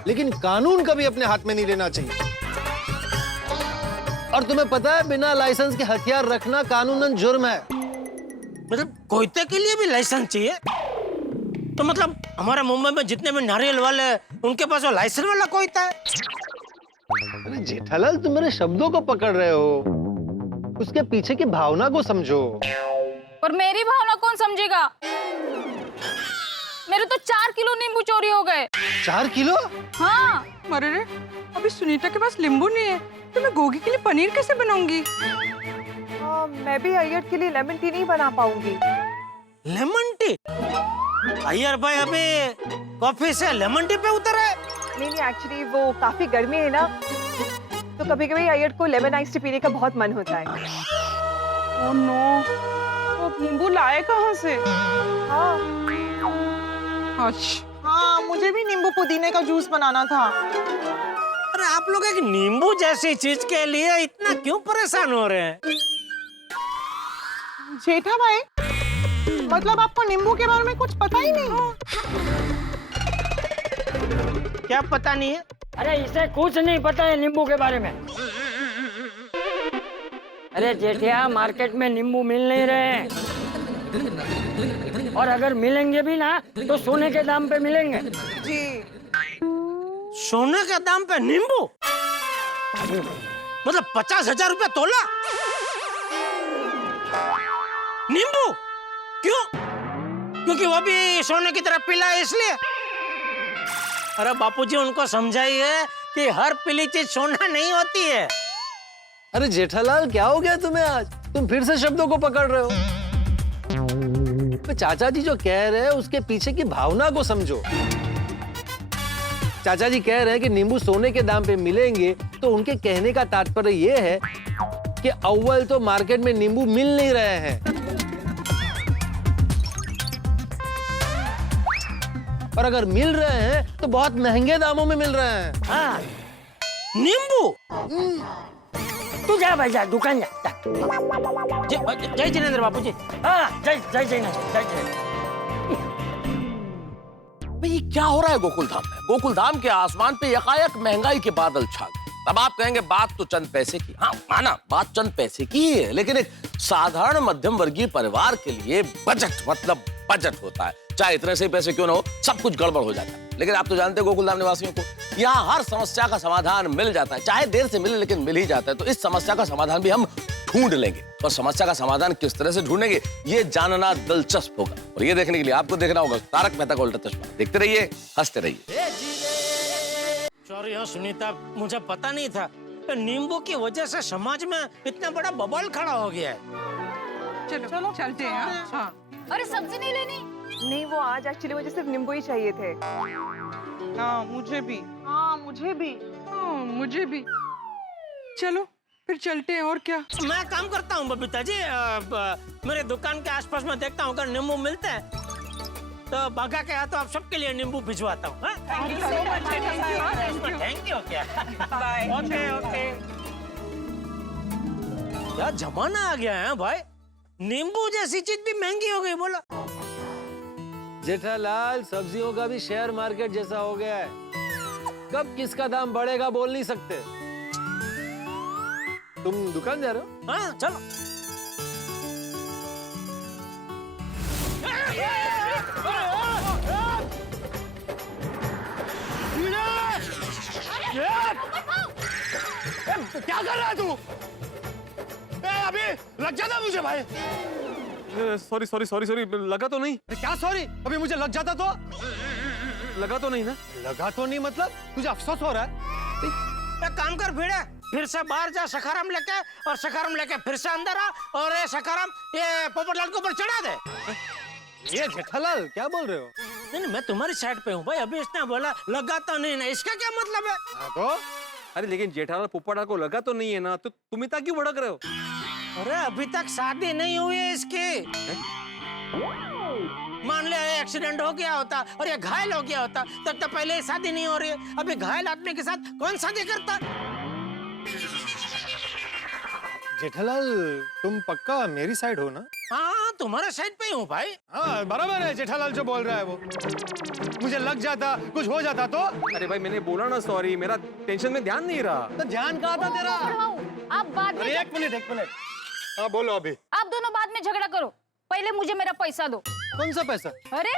लेकिन कानून कभी अपने हाथ में नहीं लेना चाहिए। और तुम्हें पता है बिना लाइसेंस के हथियार रखना कानूनन जुर्म है। मतलब कोयते के लिए भी लाइसेंस चाहिए? तो मतलब हमारे मुंबई में जितने भी नारियल वाले हैं, उनके पास वो लाइसेंस वाला कोयता है? अरे जेठालाल, तुम मेरे शब्दों को पकड़ रहे हो, उसके पीछे की भावना को समझो। पर मेरी भावना कौन समझेगा? मेरे तो 4 किलो नींबू चोरी हो गए। 4 किलो? हाँ। अरे रे, अभी सुनीता के पास नींबू नहीं है, तो मैं गोगी के लिए पनीर कैसे बनाऊंगी? मैं भी अय्यर के लिए लेमन टी नहीं बना पाऊंगी। Lemon tea? अय्यर भाई अभी कॉफी से लेमन टी पे उतर है? नहीं, एक्चुअली वो काफी गर्मी है ना, तो कभी-कभी अय्यर को लेमन आइस टी पीने का बहुत मन होता है। ओह नो, तो नींबू लाए कहाँ से? हाँ, हाँ, मुझे भी नींबू पुदीने का जूस बनाना था। अरे आप लोग एक नींबू जैसी चीज के लिए इतना क्यों परेशान हो रहे हैं? जेठा भाई, मतलब आपको नींबू के बारे में कुछ पता ही नहीं? क्या पता नहीं है? अरे इसे कुछ नहीं पता है नींबू के बारे में। अरे जेठिया, मार्केट में नींबू मिल नहीं रहे हैं, और अगर मिलेंगे भी ना तो सोने के दाम पे मिलेंगे। जी। सोने के दाम पे नींबू? मतलब 50,000 रुपया तोला नींबू? क्यों? क्योंकि वो भी सोने की तरह पीला है इसलिए? अरे बापूजी, उनको समझाइए कि हर पीली चीज सोना नहीं होती है। अरे जेठालाल, क्या हो गया तुम्हें आज? तुम फिर से शब्दों को पकड़ रहे हो। तो चाचा जी जो कह रहे हैं उसके पीछे की भावना को समझो। चाचा जी कह रहे हैं कि नींबू सोने के दाम पे मिलेंगे, तो उनके कहने का तात्पर्य ये है कि अव्वल तो मार्केट में नींबू मिल नहीं रहे हैं, और अगर मिल रहे हैं तो बहुत महंगे दामों में मिल रहे हैं। हाँ, नींबू? तू जा भाई, जा दुकान जा। जय जिनेंद्र बापूजी। हाँ, जय जय जिनेंद्र, जय जिनेंद्र। भाई ये क्या हो रहा है गोकुल धाम में? गोकुल धाम के आसमान पे यकायक महंगाई के बादल छा गए। अब आप कहेंगे बात तो चंद पैसे की, हाँ माना बात चंद पैसे की है, लेकिन एक साधारण मध्यम वर्गीय परिवार के लिए बजट मतलब बजट होता है। चाहे इतने से पैसे क्यों ना हो, सब कुछ गड़बड़ हो जाता है। लेकिन आप तो जानते हैं गोकुल धाम निवासियों को, यहाँ हर समस्या का समाधान मिल जाता है, चाहे देर से मिले लेकिन मिल ही जाता है। तो इस समस्या का समाधान भी हम ढूंढ लेंगे, और समस्या का समाधान किस तरह से ढूंढेंगे ये जानना दिलचस्प होगा, और ये देखने के लिए आपको देखना होगा तारक मेहता का उल्टा चश्मा। देखते रहिए, हंसते रहिए। सॉरी हाँ सुनीता, मुझे पता नहीं था नींबू की वजह से समाज में इतना बड़ा बवाल खड़ा हो गया है। चलो चलते हैं। हाँ। अरे सब्जी नहीं लेनी? नहीं, वो आज एक्चुअली मुझे सिर्फ नींबू ही चाहिए थे। हाँ मुझे भी। हाँ मुझे भी। हाँ मुझे भी। चलो फिर चलते हैं, और क्या। मैं काम करता हूँ बबीता जी, मेरे दुकान के आसपास में देखता हूँ अगर नींबू मिलते हैं तो बागा के हाथों आप सबके लिए नींबू भिजवाता हूँ। Thank you. क्या ओके ओके। क्या जमाना आ गया है भाई, नींबू जैसी चीज भी महंगी हो गई। बोला जेठालाल, सब्जियों का भी शेयर मार्केट जैसा हो गया है, कब किसका दाम बढ़ेगा बोल नहीं सकते। तुम दुकान जा रहे हो? हाँ चलो। क्या कर रहा है तू? अभी लग जाता मुझे भाई। सॉरी सॉरी सॉरी सॉरी, लगा तो नहीं? क्या सॉरी? अभी मुझे लग जाता तो? लगा तो नहीं ना? लगा तो नहीं मतलब? तुझे अफसोस हो रहा है? एक काम कर भिड़े, फिर से बाहर जा सखाराम लेके, और सखाराम लेके फिर से अंदर आ, और ये सखाराम ये पोपटलाल के ऊपर चढ़ा दे। ये जेठालाल क्या बोल रहे हो? नहीं, मैं तुम्हारी साइड पे हूँ भाई। अभी इसने बोला लगा तो नहीं ना, इसका क्या मतलब है? तो अरे लेकिन जेठालाल पोपटलाल को लगा तो नहीं है ना, तो तुम इतना क्यों भड़क रहे हो? अरे अभी तक शादी नहीं हुई है इसकी। मान लिया एक्सीडेंट हो गया होता और ये घायल हो गया होता, तब तो पहले ही शादी नहीं हो रही है। अभी घायल आदमी के साथ कौन शादी करता? जेठालाल तुम पक्का मेरी साइड हो ना? हाँ, तुम्हारे साइड पे ही हूँ भाई। हाँ बराबर है, जेठालाल जो बोल रहा है वो। मुझे लग जाता, कुछ हो जाता तो? अरे भाई मैंने बोला ना सॉरी, मेरा टेंशन में ध्यान नहीं रहा। तो ध्यान कहाँ था तेरा? आप बाद में एक मिनट। हाँ बोलो अभी। आप दोनों बाद में झगड़ा करो, पहले मुझे मेरा पैसा दो। कौन सा पैसा? अरे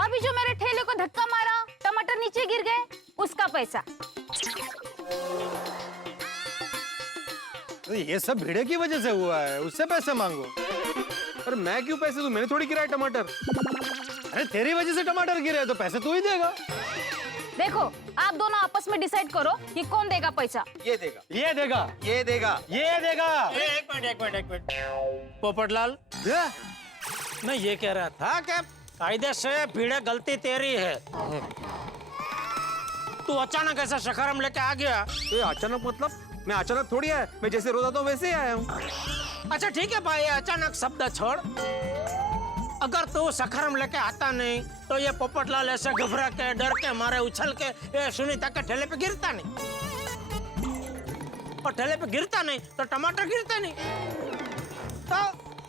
अभी जो मेरे ठेले को धक्का मारा, टमाटर नीचे गिर गए, उसका पैसा। तो ये सब भिड़े की वजह से हुआ है, उससे पैसे मांगो। अरे मैं क्यों पैसे दूं? मैंने थोड़ी गिराया टमाटर। अरे तेरी वजह से टमाटर गिरे तो पैसे तू ही देगा। देखो आप दोनों आपस में डिसाइड करो कि कौन देगा पैसा। ये देगा, ये देगा, ये देगा, ये देगा। एक मिनट। पोपटलाल, मैं ये कह रहा था कि कायदे से भिड़े गलती तेरी है। तू अचानक ऐसा सखाराम लेके आ गया। ये अचानक मतलब? मैं अचानक थोड़ी आया, मैं जैसे रोज आता हूँ वैसे ही आया हूँ। अच्छा ठीक है भाई, अचानक शब्द छोड़। अगर तू सखाराम लेके आता नहीं तो ये पोपटलाल ऐसे घबरा के डर के मारे उछल के ये सुनीता के ठेले पे गिरता नहीं, और ठेले पे गिरता नहीं तो टमाटर गिरते नहीं। तो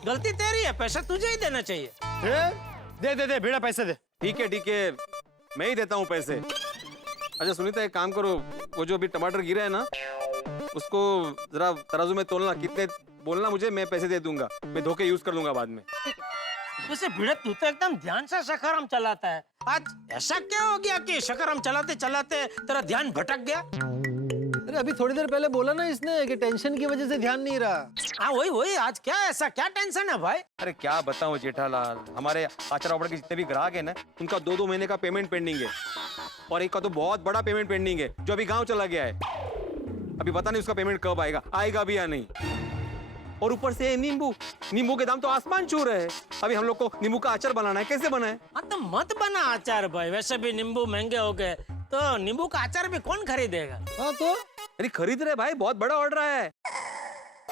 गलती तेरी है, पैसा तुझे ही देना चाहिए। दे भिड़ा पैसे दे। ठीक है, मैं ही देता हूँ पैसे। अच्छा सुनीता एक काम करो, वो जो अभी टमाटर गिरा है ना, उसको जरा तराजू में तोलना, कितने बोलना मुझे, मैं पैसे दे दूंगा। मैं धोखे यूज कर लूंगा बाद में। वैसे भिड़े तू तो एकदम ध्यान से सखाराम चलाता है, आज ऐसा क्या हो गया कि सखाराम चलाते चलाते तेरा ध्यान भटक गया? अरे अभी थोड़ी देर पहले बोला ना इसने कि टेंशन की वजह से ध्यान नहीं रहा। हाँ वही, आज क्या ऐसा क्या टेंशन है भाई? अरे क्या बताऊं जेठालाल, हमारे आचार के जितने भी ग्राहक है ना, उनका 2-2 महीने का पेमेंट पेंडिंग है, और एक का तो बहुत बड़ा पेमेंट पेंडिंग है जो अभी गाँव चला गया है। अभी पता नहीं उसका पेमेंट कब आएगा, आएगा भी या नहीं। और ऊपर से नींबू के दाम तो आसमान छू रहे हैं। अभी हम लोग को नींबू का अचार बनाना है, कैसे बनाए? हाँ तो मत बना अचार भाई, वैसे भी नींबू महंगे हो गए, तो नींबू का अचार भी कौन खरीदेगा? हाँ तो अरे खरीद रहे भाई, बहुत बड़ा ऑर्डर आया है।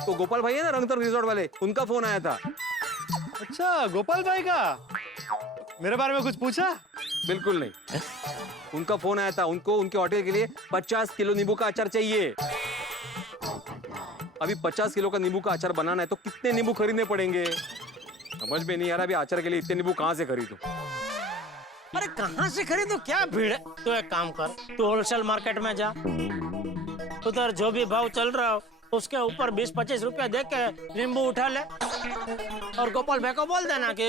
तो गोपाल भाई है ना रंगतर रिजॉर्ट वाले, उनका फोन आया था। अच्छा गोपाल भाई का? मेरे बारे में कुछ पूछा? बिल्कुल नहीं, उनका फोन आया था, उनको उनके होटल के लिए 50 किलो नींबू का अचार चाहिए। अभी 50 किलो का नींबू का अचार बनाना है तो कितने नींबू खरीदने पड़ेंगे, समझ में नहीं आ रहा। अभी अचार के लिए इतने नींबू कहाँ से खरीदूं? अरे कहाँ से खरीदो, क्या भीड़ है? तो एक काम कर, तू होलसेल मार्केट में जा, उधर जो भी भाव चल रहा हो उसके ऊपर 20-25 रुपया दे के नींबू उठा ले, और गोपाल भाई को बोल देना कि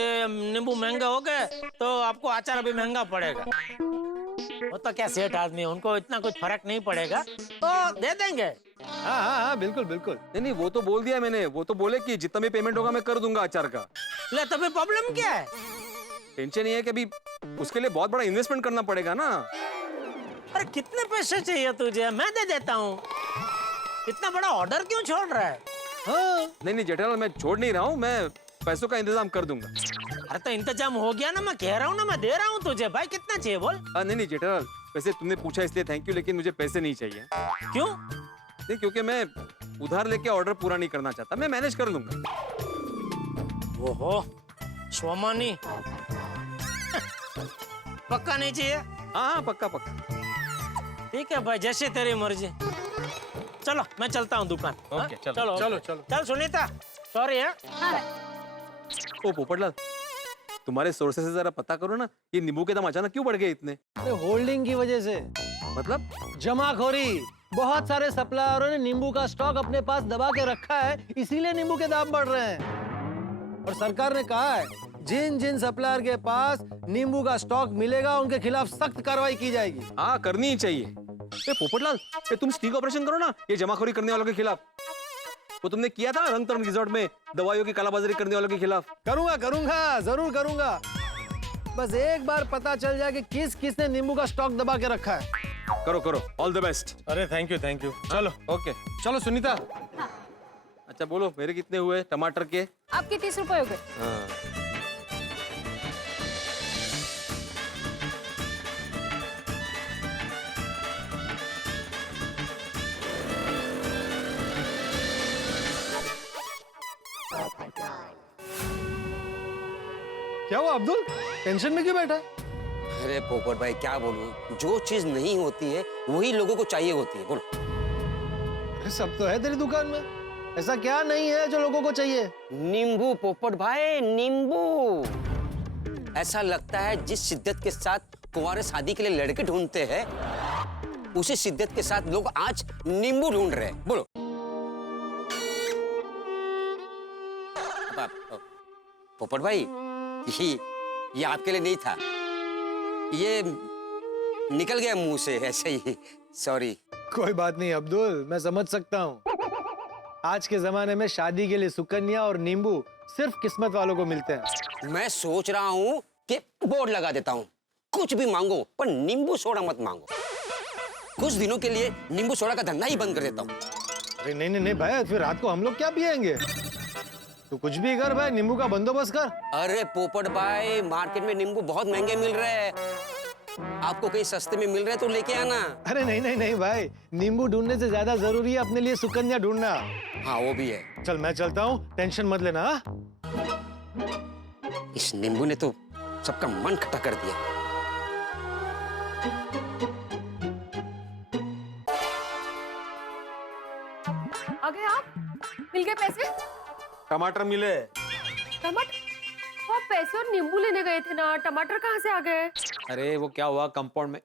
नींबू महंगे हो गए तो आपको अचार अभी महंगा पड़ेगा। वो तो क्या सेठ आदमी है, उनको इतना कुछ फर्क नहीं पड़ेगा, तो दे देंगे। हाँ बिल्कुल। नहीं वो तो बोल दिया मैंने, वो तो बोले कि जितना भी पेमेंट होगा मैं कर दूंगा अचार का। ले तभी प्रॉब्लम क्या है? टेंशन ये है कि अभी उसके लिए बहुत बड़ा इन्वेस्टमेंट करना पड़ेगा ना। अरे कितने पैसे चाहिए तुझे, मैं दे देता हूँ। इतना बड़ा ऑर्डर क्यों छोड़ रहा है? हाँ नहीं जेठालाल, मैं छोड़ नहीं रहा हूँ, मैं पैसों का इंतजाम कर दूंगा। अरे तो इंतजाम हो गया ना, मैं कह रहा हूँ ना, मैं दे रहा हूँ तुझे। भाई कितना चाहिए बोल? नहीं जेठालाल, वैसे तुमने पूछा इसलिए थैंक यू, लेकिन मुझे पैसे नहीं चाहिए। क्यों? नहीं क्योंकि मैं उधार लेके ऑर्डर पूरा नहीं करना चाहता, मैं मैनेज कर लूंगा। ओहो स्वामानी, पक्का नहीं चाहिए? हाँ पक्का। ठीक है भाई, जैसे तेरी मर्जी। चलो मैं चलता हूँ दुकान। ओके, चलो चल सुनीता, सॉरी है। ओ पोपटलाल, तुम्हारे सोर्सेस से जरा पता करो ना, ये नींबू के दाम अचानक क्यों बढ़ गए इतने? होल्डिंग की वजह से। मतलब? जमाखोरी, बहुत सारे सप्लायरों ने नींबू का स्टॉक अपने पास दबा के रखा है, इसीलिए नींबू के दाम बढ़ रहे हैं। और सरकार ने कहा है जिन सप्लायर के पास नींबू का स्टॉक मिलेगा उनके खिलाफ सख्त कार्रवाई की जाएगी। हाँ करनी ही चाहिए। पोपटलाल, तुम स्टिक ऑपरेशन करो ना ये जमाखोरी करने वालों के खिलाफ। वो तुमने किया था ना रंग तरंग रिजॉर्ट में दवाइयों की कालाबाजारी करने वालों के खिलाफ। करूंगा, जरूर करूंगा। बस एक बार पता चल जाए कि किसने नींबू का स्टॉक दबा के रखा है। करो, ऑल द बेस्ट। अरे थैंक यू। चलो ओके। चलो सुनीता। अच्छा बोलो, मेरे कितने हुए टमाटर के? आपके 30 रुपए हो गए। हाँ। क्या हुआ अब्दुल, टेंशन में क्यों बैठा है? अरे पोपट भाई क्या बोलूं, जो चीज नहीं होती है वही लोगों को चाहिए होती है। बोलो। सब तो है तेरी दुकान में, ऐसा क्या नहीं है जो लोगों को चाहिए? नींबू पोपट भाई, नींबू। ऐसा लगता है जिस शिद्दत के साथ कुंवारे शादी के लिए लड़के ढूंढते हैं, उसी शिद्दत के साथ लोग आज नींबू ढूंढ रहे हैं। बोलो। पोपट भाई, ये आपके लिए नहीं था, ये निकल गया मुंह से ऐसे ही, सॉरी। कोई बात नहीं अब्दुल, मैं समझ सकता हूँ। आज के जमाने में शादी के लिए सुकन्या और नींबू सिर्फ किस्मत वालों को मिलते हैं। मैं सोच रहा हूँ कि बोर्ड लगा देता हूँ, कुछ भी मांगो पर नींबू सोडा मत मांगो। कुछ दिनों के लिए नींबू सोडा का धंधा ही बंद कर देता हूँ। अरे नहीं भाई, फिर रात को हम लोग क्या पिएंगे? तू कुछ भी कर भाई, नींबू का बंदोबस्त कर। अरे पोपट भाई, मार्केट में नींबू बहुत महंगे मिल रहे हैं, आपको कहीं सस्ते में मिल रहे हैं तो लेके आना। अरे नहीं भाई, नींबू ढूंढने से ज्यादा जरूरी है अपने लिए सुकन्या ढूंढना। हाँ वो भी है। चल मैं चलता हूँ, टेंशन मत लेना। इस नींबू ने तो सबका मन खट्टा कर दिया। आ गए आप? मिल गए पैसे? टमाटर मिले। टमाटर? वो आप पैसे और नींबू लेने गए थे ना, टमाटर कहाँ से आ गए? अरे वो क्या हुआ कंपाउंड में,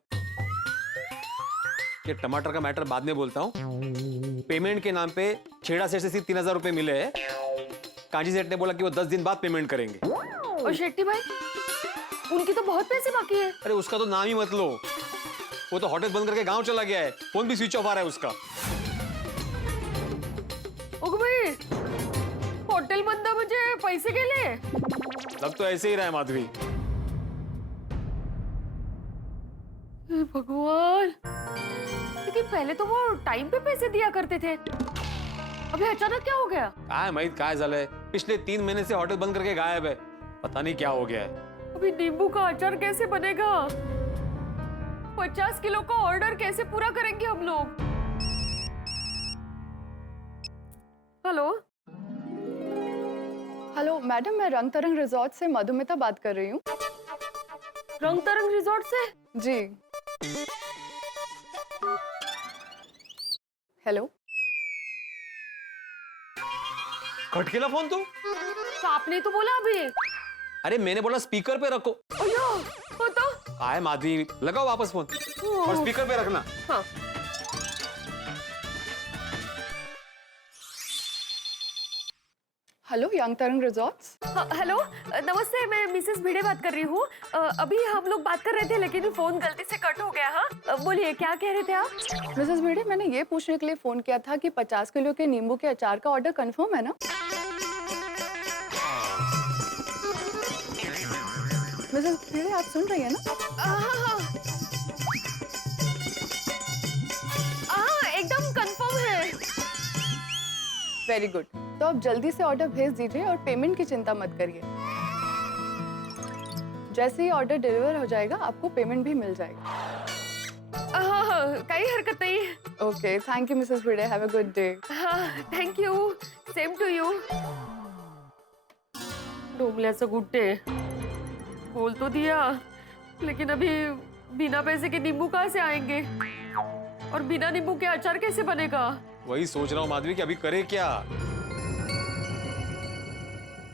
ये टमाटर का मैटर बाद में बोलता हूँ। पेमेंट के नाम पे छेड़ा सेठ से 3000 रुपए मिले हैं। कांजी सेठ ने बोला कि वो 10 दिन बाद पेमेंट करेंगे। और शेट्टी भाई, उनकी तो बहुत पैसे बाकी है। अरे उसका तो नाम ही मत लो, वो तो होटल बंद करके गांव चला गया है, फोन भी स्विच ऑफ आ रहा है उसका। ओके भाई, होटल बंद है, मुझे पैसे के लिए? लग तो ऐसे ही रहा है माधवी। भगवान, लेकिन पहले तो वो टाइम पे पैसे दिया करते थे, अभी अचानक क्या हो गया? काय माहित काय झालंय, पिछले 3 महीने से होटल बंद करके गायब है, पता नहीं क्या हो गया है। अभी नींबू का अचार कैसे बनेगा? 50 किलो का ऑर्डर कैसे पूरा करेंगे हम लोग? हेलो मैडम, मैं रंग तरंग रिजॉर्ट से मधुमिता बात कर रही हूँ। रंग तरंग रिजॉर्ट से? जी। हेलो। कट गेला फोन तू? तो आपने तो बोला अभी। अरे मैंने बोला स्पीकर पे रखो। तो आए माधवी, लगाओ वापस फोन और स्पीकर पे रखना। हाँ। हेलो, यंग तरंग रिजॉर्ट्स। हेलो, नमस्ते, मैं मिसेस भिड़े बात कर रही हूँ। अभी हम लोग बात कर रहे थे लेकिन फोन गलती से कट हो गया। हाँ बोलिए, क्या कह रहे थे आप? मिसेस भिड़े, मैंने ये पूछने के लिए फोन किया था कि 50 किलो के नींबू के अचार का ऑर्डर कंफर्म है ना? मिसेस भिड़े, आप सुन रही है ना? हाँ, एकदम कंफर्म है। वेरी गुड, तो आप जल्दी से ऑर्डर भेज दीजिए और पेमेंट की चिंता मत करिए। जैसे ही ऑर्डर डिलीवर हो जाएगा आपको पेमेंट भी मिल जाएगा। हाँ, काही हरकत नहीं। Okay, thank you Mrs Bhide, have a good day. हाँ, thank you, same to you. डोमल्याचं गुड डे बोल तो दिया, लेकिन अभी बिना पैसे के नींबू कहाँ से आएंगे और बिना नींबू के अचार कैसे बनेगा? वही सोच रहा हूँ माधवी कि अभी करे क्या।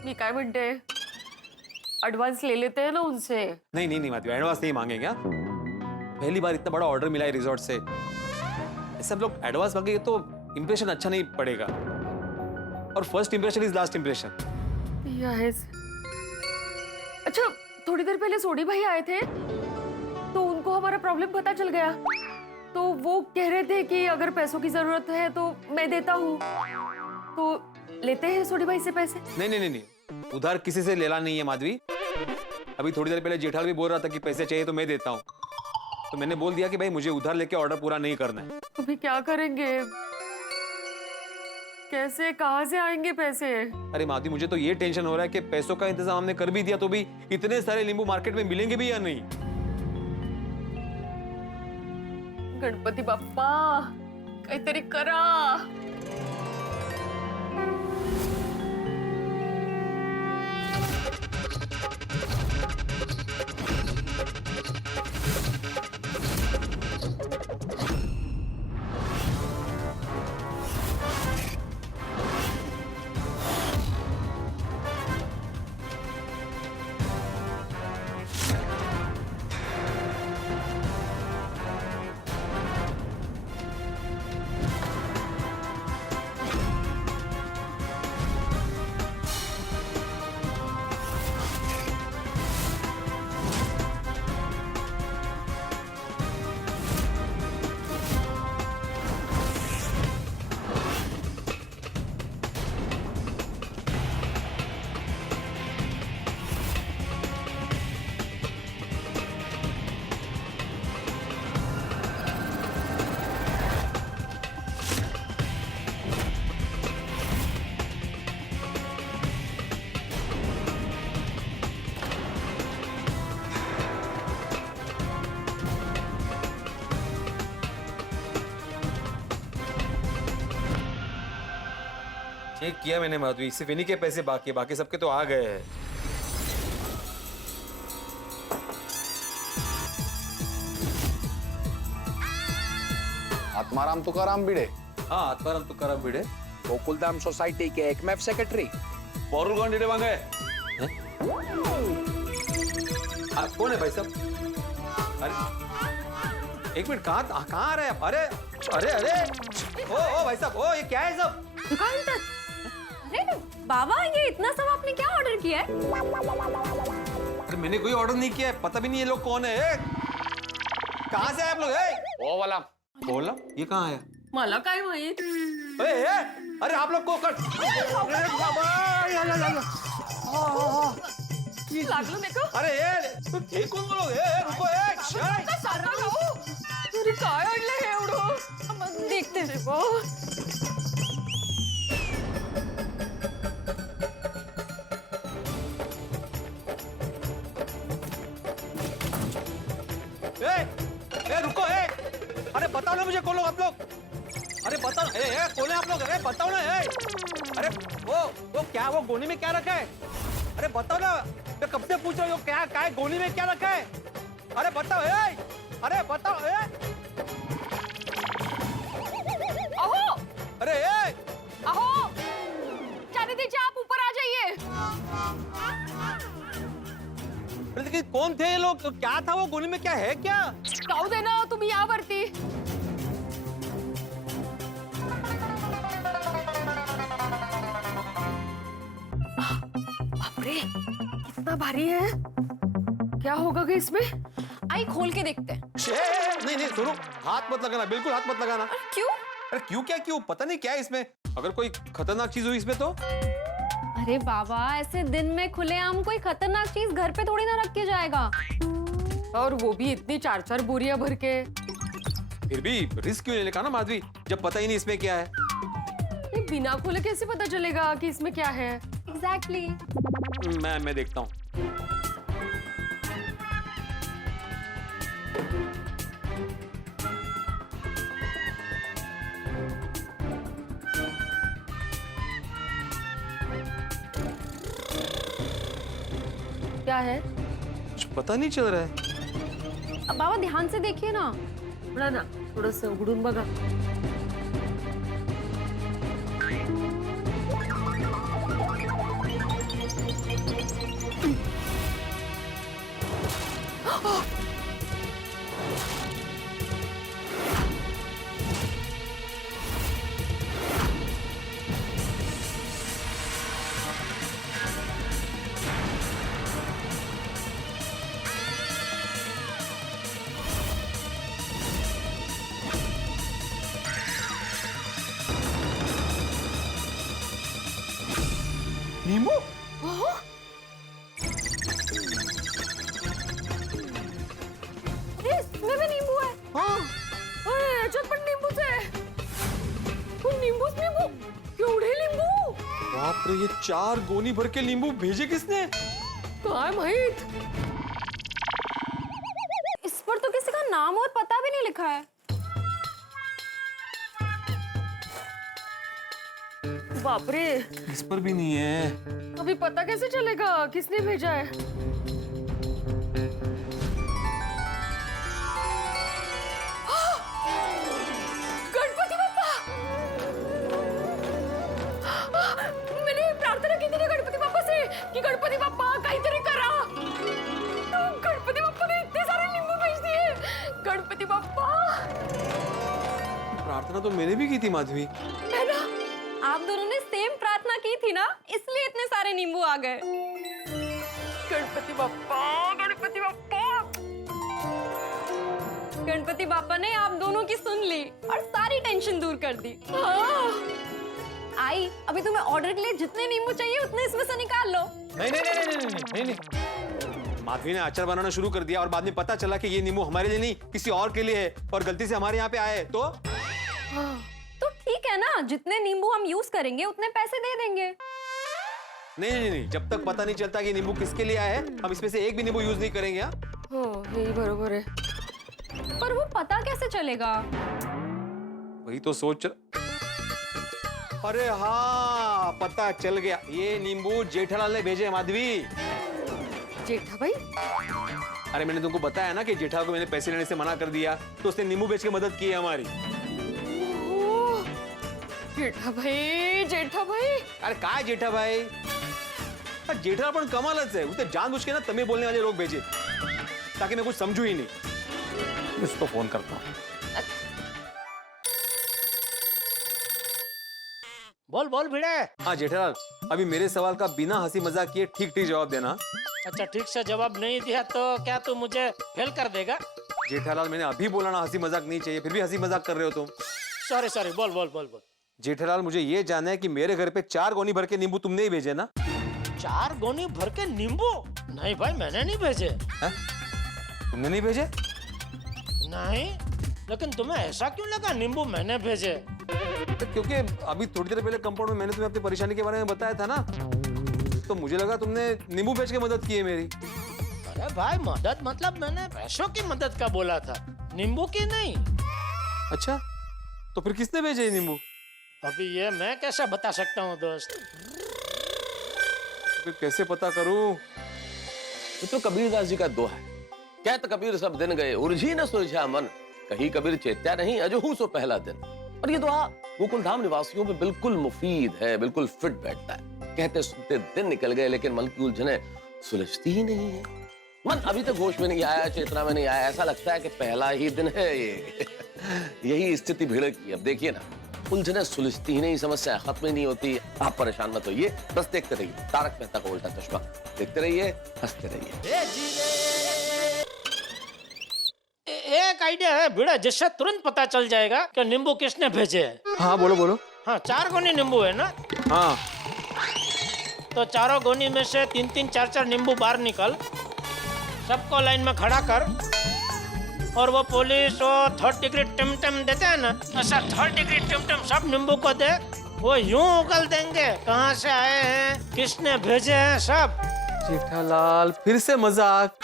मी काय म्हणते, एडवांस ले लेते हैं ना उनसे। नहीं माधवी, एडवांस नहीं मांगेंगे। पहली बार इतना बड़ा ऑर्डर मिला है रिजॉर्ट से, ऐसे हम लोग एडवांस मांगेंगे तो इंप्रेशन अच्छा नहीं पड़ेगा, और first impression is last impression. Yes. अच्छा, थोड़ी देर पहले सोडी भाई आए थे तो उनको हमारा प्रॉब्लम पता चल गया, तो वो कह रहे थे कि अगर पैसों की जरूरत है तो मैं देता हूँ। तो लेते हैं सोडी भाई से पैसे। नहीं नहीं नहीं नहीं, उधार किसी से लेना नहीं है माधवी। अभी थोड़ी देर पहले जेठाल भी बोल रहा था कि पैसे चाहिए तो मैं देता हूँ, तो मैंने बोल दिया कि भाई मुझे उधार लेके ऑर्डर पूरा नहीं करना है। तो भी क्या करेंगे, कैसे कहाँ से आएंगे पैसे? अरे माधवी, मुझे तो ये टेंशन हो रहा है कि पैसों का इंतजाम हमने कर भी दिया तो भी इतने सारे नींबू मार्केट में मिलेंगे भी या नहीं। गणपती बाप्पा काहीतरी करा। चेक किया मैंने माधवी, सिर्फ इन्हीं के पैसे बाकी है, बाकी सबके तो आ गए हैं। आत्माराम तुकाराम भिड़े। हाँ, आत्माराम तुकाराम भिड़े, गोकुलधाम सोसाइटी के एकमेव सेक्रेटरी। कौन डेढ़े मांगे? कौन है भाई साहब? अरे एक मिनट, कहाँ आ रहे हैं आप? अरे अरे अरे ओ भाई साहब, ओ ये क्या है सब? दुकानदार, अरे बाबा ये इतना सब आपने क्या ऑर्डर किया है? अरे मैंने कोई ऑर्डर नहीं किया है, पता भी नहीं ये लोग कौन है। कहाँ से आए आप लोग? वो वाला बोला ये कहाँ आया? मला काय माहित? अरे आप लोग को कर लागलं नाही का? अरे तू फेकून बोलो, रुको अरे काय आणलं हे एवढं? देखते रे बा। रुको अरे बताओ ना मुझे, कौन लोग आप लोग? अरे बताओ, कौन है आप लोग? अरे बताओ ना। अरे वो क्या, वो गोनी में क्या रखा है? अरे बताओ ना, मैं कब से पूछ रहा हूँ क्या है गोनी में क्या रखा है? अरे बताओ, अरे बताओ। अहो, अरे अहो, जाने दीजिए, आप ऊपर आ जाइए। लेकिन कौन थे ये लोग? क्या था वो गोनी में? क्या है क्या? जाऊ दे ना तुम्ही यावरती। बापरे, कितना भारी है। क्या होगा कि इसमें? आई खोल के देखते हैं। नहीं सुनो, हाथ मत लगाना, बिल्कुल हाथ मत लगाना। क्यों? अरे क्यों पता नहीं क्या है इसमें। अगर कोई खतरनाक चीज हुई इसमें तो? अरे बाबा, ऐसे दिन में खुलेआम कोई खतरनाक चीज घर पे थोड़ी ना रख के जाएगा। और वो भी इतनी 4-4 बोरियां भर के। फिर भी रिस्क क्यों ले लेगा ना माधवी, जब पता ही नहीं इसमें क्या है। ये बिना खोले कैसे पता चलेगा कि इसमें क्या है? एग्जैक्टली। मैं देखता हूँ। क्या है? कुछ पता नहीं चल रहा है। अब बाबा ध्यान से देखिए ना। बड़ा ना, थोडंसं उघडून बघा। नींबू? इसमें भी नींबू है। हाँ। अरे चटपट नींबू से। नींबू केवढे नींबू। बाप रे, ये 4 गोनी भर के नींबू भेजे किसने? काय माहित। इस पर तो किसी का नाम और पता भी नहीं लिखा है। बाप रे, इस पर भी नहीं है। अभी पता कैसे चलेगा किसने भेजा है? गणपति बप्पा! मैंने प्रार्थना की थी ना गणपति बप्पा से कि गणपति बप्पा काहीतरी करा। गणपति बप्पा ने इतने सारे नींबू भेज दिए। गणपति बप्पा! प्रार्थना तो मैंने भी की थी माधवी। है ना? आप दोनों ने सेम प्रार्थना की थी ना, इसलिए इतने सारे नींबू आ गए। गणपति बप्पा, गणपति बप्पा! गणपति बापा ने आप दोनों की सुन ली और सारी टेंशन दूर कर दी। आई, अभी तुम्हें ऑर्डर के लिए जितने नींबू चाहिए उतने इसमें से निकाल लो। नहीं। माधवी ने अचार बनाना शुरू कर दिया और बाद में पता चला कि ये नींबू हमारे लिए नहीं किसी और के लिए है और गलती से हमारे यहाँ पे आए तो ठीक है ना, जितने नींबू हम यूज करेंगे उतने पैसे दे देंगे। नहीं, जब तक पता नहीं चलता कि नींबू किसके लिए आया है हम इसमें से एक भी नींबू यूज नहीं करेंगे। यही बरोबर है। पर वो पता कैसे चलेगा? वही तो सोच। अरे हाँ, पता चल गया, ये नींबू जेठालाल ने भेजे हैं माधवी। जेठा भाई? अरे मैंने तुमको बताया ना कि जेठालाल को मैंने पैसे लेने से मना कर दिया तो उसने नींबू बेच के मदद की है हमारी। जेठा भाई। अरे काय जेठा भाई? जेठा पण कमालच है, उसने जानबूझ के ना तमिल बोलने वाले लोग भेजे ताकि मैं कुछ समझू ही नहीं। इसको फोन करता हूँ। बोल भिड़े। हाँ जेठालाल, अभी मेरे सवाल का बिना हंसी मजाक किए ठीक जवाब देना। अच्छा, ठीक से जवाब नहीं दिया तो क्या तू मुझे फेल कर देगा? जेठालाल, मैंने अभी बोला ना हंसी मजाक नहीं चाहिए, फिर भी हंसी मजाक कर रहे हो तुम। सॉरी, बोल। जेठालाल, मुझे ये जानना है कि मेरे घर पे 4 गोनी भर के नींबू तुमने ही भेजे ना? 4 गोनी भर के नींबू? नहीं भाई, मैंने नहीं भेजे। तुमने नहीं भेजे? नहीं, लेकिन तुम्हें ऐसा क्यों लगा नींबू मैंने भेजे? क्योंकि अभी थोड़ी देर पहले कंपाउंड में मैंने तुम्हें अपनी परेशानी के बारे में बताया था ना, तो मुझे लगा तुमने नींबू बेच के मदद की है मेरी। अरे भाई, मदद मतलब मैंने पैसों की मदद का बोला था, नींबू की नहीं। अच्छा, तो फिर किसने भेजे नींबू? अभी ये मैं कैसे बता सकता हूँ दोस्त? फिर कैसे पता करूं? ये तो कबीरदास जी का दोहा है। कहत कबीर सब दिन गए उलझी न सुलझा मन, कहीं कबीर चेत्या नहीं अजहू सो पहला दिन। और ये दोहा गोकुल धाम निवासियों में बिल्कुल मुफीद है, बिल्कुल फिट बैठता है। कहते सुनते दिन निकल गए लेकिन मन की उलझने सुलझती ही नहीं है। मन अभी तक होश में नहीं आया, चेतना में नहीं आया, ऐसा लगता है कि पहला ही दिन है ये। यही स्थिति भीड़ की। अब देखिए ना, उलझने सुलझती ही नहीं, समस्या खत्म ही नहीं होती। आप परेशान मत होइए, बस देखते रहिए तारक मेहता का उल्टा चश्मा। देखते रहिए, हंसते रहिए। एक आइडिया है भिड़ा, जिससे तुरंत पता चल जाएगा कि नींबू किसने भेजे हैं। हाँ बोलो। हाँ, 4 गोनी नींबू है ना? हाँ। तो चारों गोनी में से 3-3, 4-4 नींबू बाहर निकल, सबको लाइन में खड़ा कर, और वो पुलिस वो 3rd डिग्री टिम देते हैं ना, ऐसा 3rd डिग्री टिम सब नींबू को दे, वो यूं उगल देंगे कहाँ से आए हैं, किसने भेजे हैं सब। जेठालाल, फिर से मजाक?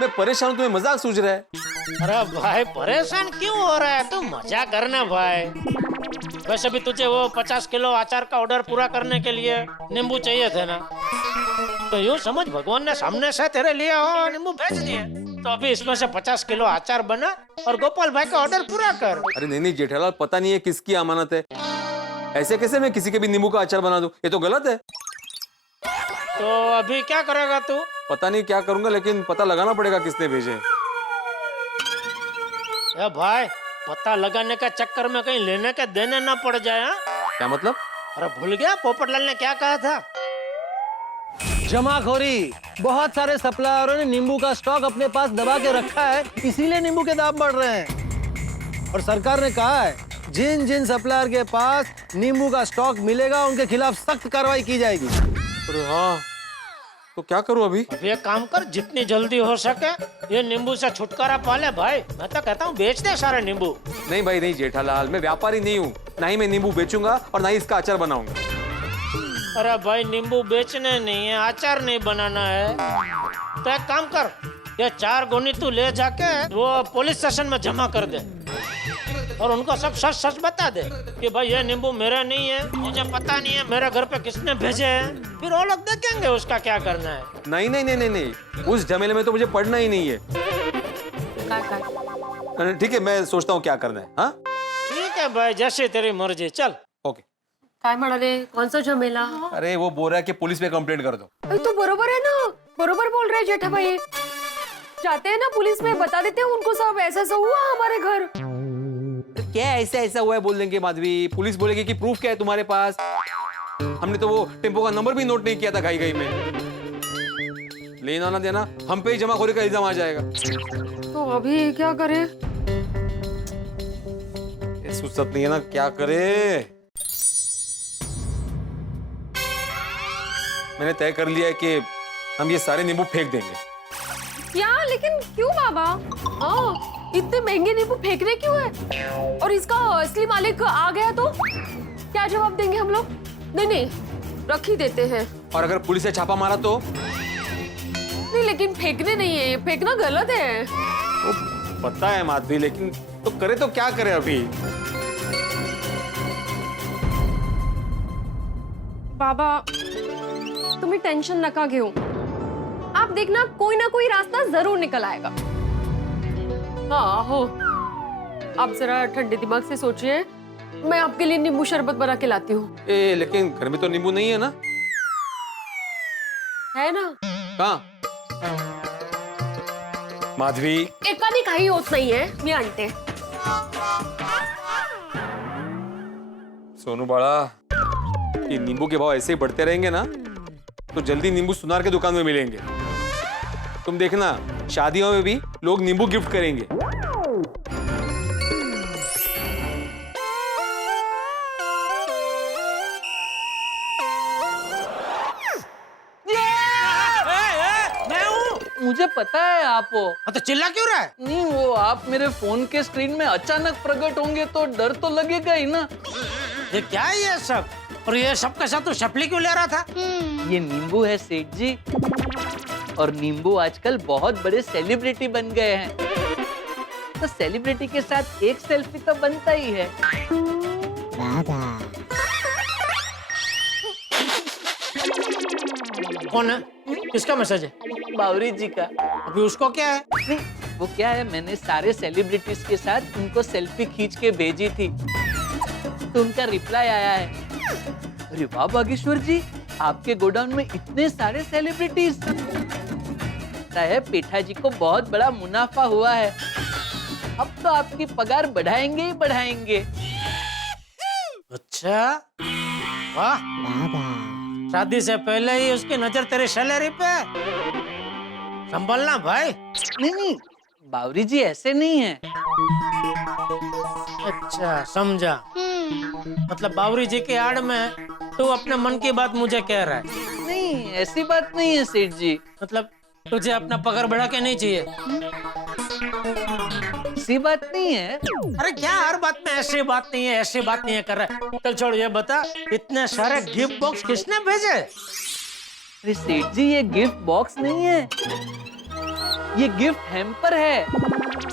मैं परेशान हूं, तुम्हें मजाक सूझ रहा है? अरे भाई, परेशान क्यों हो रहा है? तू मजा करना भाई। वैसे भी तुझे वो 50 किलो अचार का ऑर्डर पूरा करने के लिए नींबू चाहिए थे ना, तो यूं समझ भगवान ने सामने से तेरे लिए वो नींबू भेज दिए। तो अभी इसमें से 50 किलो अचार बना और गोपाल भाई का ऑर्डर पूरा कर। अरे नहीं जेठालाल, पता नहीं है किसकी अमानत है, ऐसे कैसे मैं किसी के भी नींबू का अचार बना दूं? ये तो गलत है। तो अभी क्या करेगा तू? पता नहीं क्या करूंगा, लेकिन पता लगाना पड़ेगा किसने भेजे। ए भाई, पता लगाने का चक्कर में कहीं लेने के देने ना पड़ जाए। हाँ? क्या मतलब? अरे भूल गया पोपटलाल ने क्या कहा था? जमाखोरी। बहुत सारे सप्लायरों ने नींबू का स्टॉक अपने पास दबा के रखा है, इसीलिए नींबू के दाम बढ़ रहे हैं। और सरकार ने कहा है जिन जिन सप्लायर के पास नींबू का स्टॉक मिलेगा उनके खिलाफ सख्त कार्रवाई की जाएगी। अरे हाँ, तो क्या करूं अभी? अब ये काम कर, जितनी जल्दी हो सके ये नींबू से छुटकारा पा ले भाई। मैं तो कहता हूँ बेच दे सारे नींबू। नहीं भाई नहीं जेठालाल, मैं व्यापारी नहीं हूँ, ना ही मैं नींबू बेचूंगा और ना ही इसका अचार बनाऊंगा। अरे भाई नींबू बेचने नहीं है, अचार नहीं बनाना है। तो एक काम कर, ये 4 गोनी तू ले जाके वो पुलिस स्टेशन में जमा कर दे और उनको सब सच सच बता दे कि भाई ये नींबू मेरा नहीं है, मुझे पता नहीं है मेरे घर पे किसने भेजे हैं। फिर वो लोग देखेंगे उसका क्या करना है। नहीं नहीं नहीं नहीं नहीं, उस झमेले में तो मुझे पढ़ना ही नहीं है। ठीक है, मैं सोचता हूँ क्या करना है। हाँ ठीक है भाई, जैसे तेरी मर्जी, चल। ओके। काय म्हणाले, कौन सा झमेला? अरे वो बोल रहा है कि पुलिस में कंप्लेंट कर दो। तो बरोबर है ना, बरोबर बोल रहे हैं जेठा भाई। जाते हैं ना पुलिस में, बता देते हैं उनको सब ऐसा ऐसा हुआ हमारे घर। क्या ऐसा ऐसा हुआ है बोल देंगे माधवी, पुलिस बोलेगी कि प्रूफ क्या है तुम्हारे पास। हमने तो वो टेम्पो का नंबर भी नोट नहीं किया था घाई घाई में। लेना ना देना हम पे ही जमाखोरी का इल्जाम आ जाएगा। तो अभी क्या करे? ये सुसत नहीं है ना, क्या करे? मैंने तय कर लिया है कि हम ये सारे नींबू फेंक देंगे। क्या? लेकिन क्यों बाबा? इतने महंगे नींबू फेंकने क्यों है? और इसका असली मालिक आ गया तो क्या जवाब देंगे हम लोग? नहीं नहीं, रख ही देते हैं। और अगर पुलिस ने छापा मारा तो? नहीं लेकिन फेंकने नहीं है, फेंकना गलत है। तो पता है माधवी, लेकिन तो करे तो क्या करे अभी? बाबा तुम्हें टेंशन नका घेऊ, आप देखना कोई ना कोई रास्ता जरूर निकल आएगा। हाँ हो, आप जरा ठंडे दिमाग से सोचिए, मैं आपके लिए नींबू शरबत बना के लाती हूँ। लेकिन घर में तो नींबू नहीं है ना? है ना? कहाँ? माधवी एका भी काही होत नहीं है, मी आणते। सोनू बाळा, ये नींबू के भाव ऐसे ही बढ़ते रहेंगे ना तो जल्दी नींबू सुनार के दुकान में मिलेंगे। तुम देखना, शादियों में भी लोग नींबू गिफ्ट करेंगे। मुझे पता है आप हो। तो चिल्ला क्यों रहा है? नहीं, वो आप मेरे फोन के स्क्रीन में अचानक प्रकट होंगे तो डर तो लगेगा ही ना। ये क्या है ये सब? और ये सब के साथ तू शपली क्यों ले रहा था? ये नींबू है सेठ जी, और नींबू आजकल बहुत बड़े सेलिब्रिटी बन गए हैं, तो सेलिब्रिटी के साथ एक सेल्फी तो बनता ही है। कौन है? किसका मैसेज है? बावरी जी का। अभी उसको क्या है? नहीं, वो क्या है, मैंने सारे सेलिब्रिटीज के साथ उनको सेल्फी खींच के भेजी थी, तो उनका रिप्लाई आया है। अरे वाह बागेश्वर जी, आपके गोडाउन में इतने सारे सेलिब्रिटीज। लगता है पेठा जी को बहुत बड़ा मुनाफा हुआ है, अब तो आपकी पगार बढ़ाएंगे ही बढ़ाएंगे। अच्छा, वाह, शादी से पहले ही उसकी नजर तेरी सैलरी पे। संभलना भाई। नहीं नहीं, बावरी जी ऐसे नहीं है। अच्छा समझा, मतलब बावरी जी के आड़ में तू अपने मन की बात मुझे कह रहा है? नहीं, ऐसी बात नहीं है सेठ जी। मतलब तुझे अपना पगार बढ़ा के नहीं चाहिए? ऐसी बात नहीं है। अरे क्या हर बात में ऐसी बात नहीं है, ऐसी बात नहीं है कर रहा है? चल छोड़, ये बता, इतने सारे गिफ्ट बॉक्स किसने भेजे? अरे सेठ जी, ये गिफ्ट बॉक्स नहीं है, ये गिफ्ट हैम्पर है।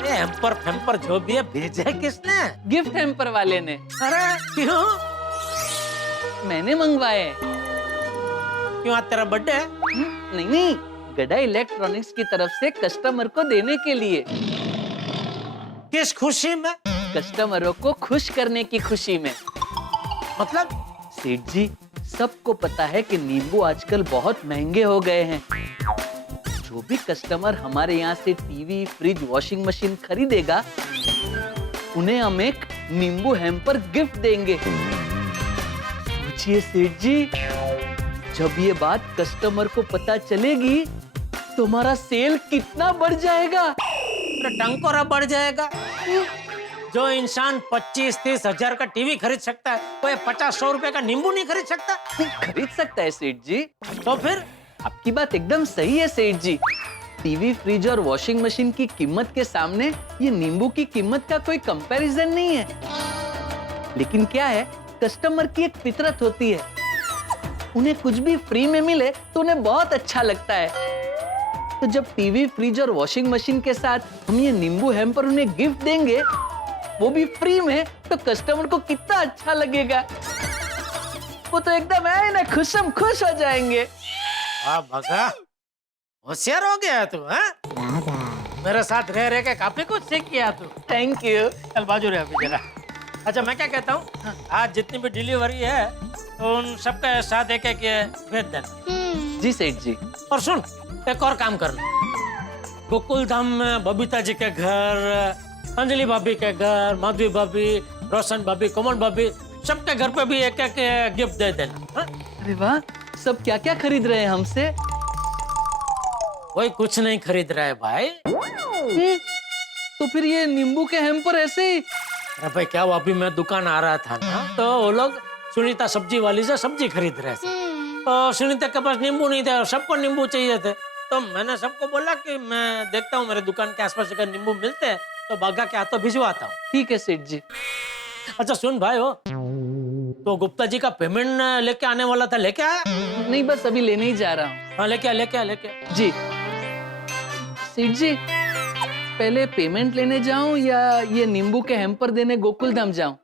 ये हैम्पर फैम्पर जो भी है, भेजे किसने? गिफ्ट हैम्पर वाले ने। अरे क्यों? मैंने मंगवाए। क्यों, आज तेरा बर्थडे है? नहीं नहीं, गड़ा इलेक्ट्रॉनिक्स की तरफ से कस्टमर को देने के लिए। किस खुशी में? कस्टमरों को खुश करने की खुशी में। मतलब? सेठ जी, सबको पता है कि नींबू आजकल बहुत महंगे हो गए हैं। जो भी कस्टमर हमारे यहाँ से टीवी, फ्रिज, वॉशिंग मशीन खरीदेगा, उन्हें हम एक नींबू हैम्पर गिफ्ट देंगे। सोचिए सेठ जी, जब ये बात कस्टमर को पता चलेगी तो हमारा सेल कितना बढ़ जाएगा। टंकोरा बढ़ जाएगा। जो इंसान 25-30 हजार का टीवी खरीद सकता है, वो 50-100 रुपए का नींबू नहीं खरीद सकता? खरीद सकता है सेठ जी। तो फिर आपकी बात एकदम सही है सेठ जी। टीवी, फ्रिज और वॉशिंग मशीन की कीमत के सामने ये नींबू की कीमत का कोई कंपैरिजन नहीं है। लेकिन क्या है, कस्टमर की एक फितरत होती है, उन्हें कुछ भी फ्री में मिले तो उन्हें बहुत अच्छा लगता है। तो जब टीवी, फ्रिज और वॉशिंग मशीन के साथ हम ये नींबू हैम्पर उन्हें गिफ्ट देंगे, वो भी फ्री में, तो कस्टमर को कितना अच्छा लगेगा। वो तो एकदम है ना, खुशम खुश हो जाएंगे। वाह भगा, होशियार हो गया तू, हाँ? मेरे साथ रह रह के काफी कुछ सीख गया तू। Thank you. चल बाजू रहे अभी जरा। अच्छा मैं क्या कहता हूँ, आज जितनी भी डिलीवरी है तो उन सबका साथ एक भेज देना। जी सेठ जी। और सुन, एक और काम करना, गोकुल धाम में बबीता जी के घर, अंजलि भाभी के घर, माधवी भाभी, रोशन भाभी, कोमल भाभी, सबके घर पे भी एक एक गिफ्ट दे देना, हाँ? अरे वाह, सब क्या क्या खरीद रहे हैं हमसे? कोई कुछ नहीं खरीद रहा है भाई। तो फिर ये नींबू के हैम्पर ऐसे ही? अरे भाई क्या हुआ, अभी मैं दुकान आ रहा था ना, तो वो लोग सुनीता सब्जी वाली से सब्जी खरीद रहे थे। तो सुनीता के पास नींबू नहीं थे और सबको नींबू चाहिए थे। तो मैंने सबको बोला कि मैं देखता हूँ मेरे दुकान के आसपास अगर नींबू मिलते हैं तो बागा के हाथों भिजवाता हूँ। ठीक है सेठ जी। अच्छा सुन भाई, हो तो गुप्ता जी का पेमेंट लेके आने वाला था, लेके आया? नहीं, बस अभी लेने ही जा रहा हूँ। हाँ लेके आ। जी सेठ जी, पहले पेमेंट लेने जाऊं या ये नींबू के हैम्पर देने गोकुल धाम जाऊं?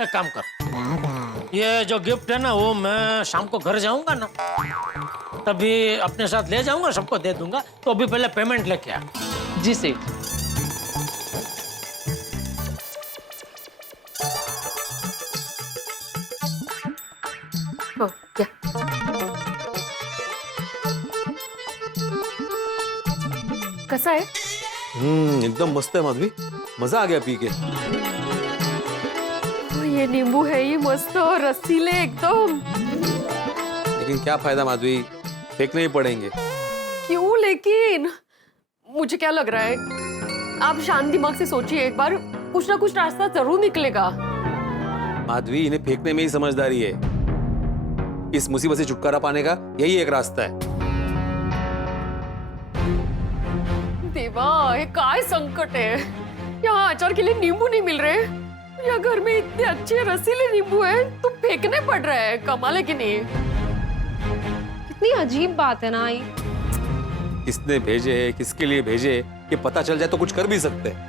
एक काम कर, ये जो गिफ्ट है ना वो मैं शाम को घर जाऊंगा ना, तभी अपने साथ ले जाऊंगा, सबको दे दूंगा। तो अभी पहले पेमेंट लेके आ। जी सेठ। क्या? कैसा है? एकदम मस्त है माधवी, मजा आ गया पी के। ये नींबू है ही मस्त और रसीले एकदम। लेकिन क्या फायदा माधवी, फेंकने ही पड़ेंगे। क्यों लेकिन? मुझे क्या लग रहा है, आप शांत दिमाग से सोचिए एक बार, कुछ ना कुछ रास्ता जरूर निकलेगा। माधवी, इन्हें फेंकने में ही समझदारी है। इस मुसीबत से छुटकारा पाने का यही एक रास्ता है। देवा, ये काय संकट है, यहाँ अचार के लिए नींबू नहीं मिल रहे, या घर में इतने अच्छे रसीले नींबू हैं तो फेंकने पड़ रहा है। कमाल है कि नहीं? कितनी अजीब बात है ना आई। किसने भेजे, किसके लिए भेजे, ये पता चल जाए तो कुछ कर भी सकते हैं।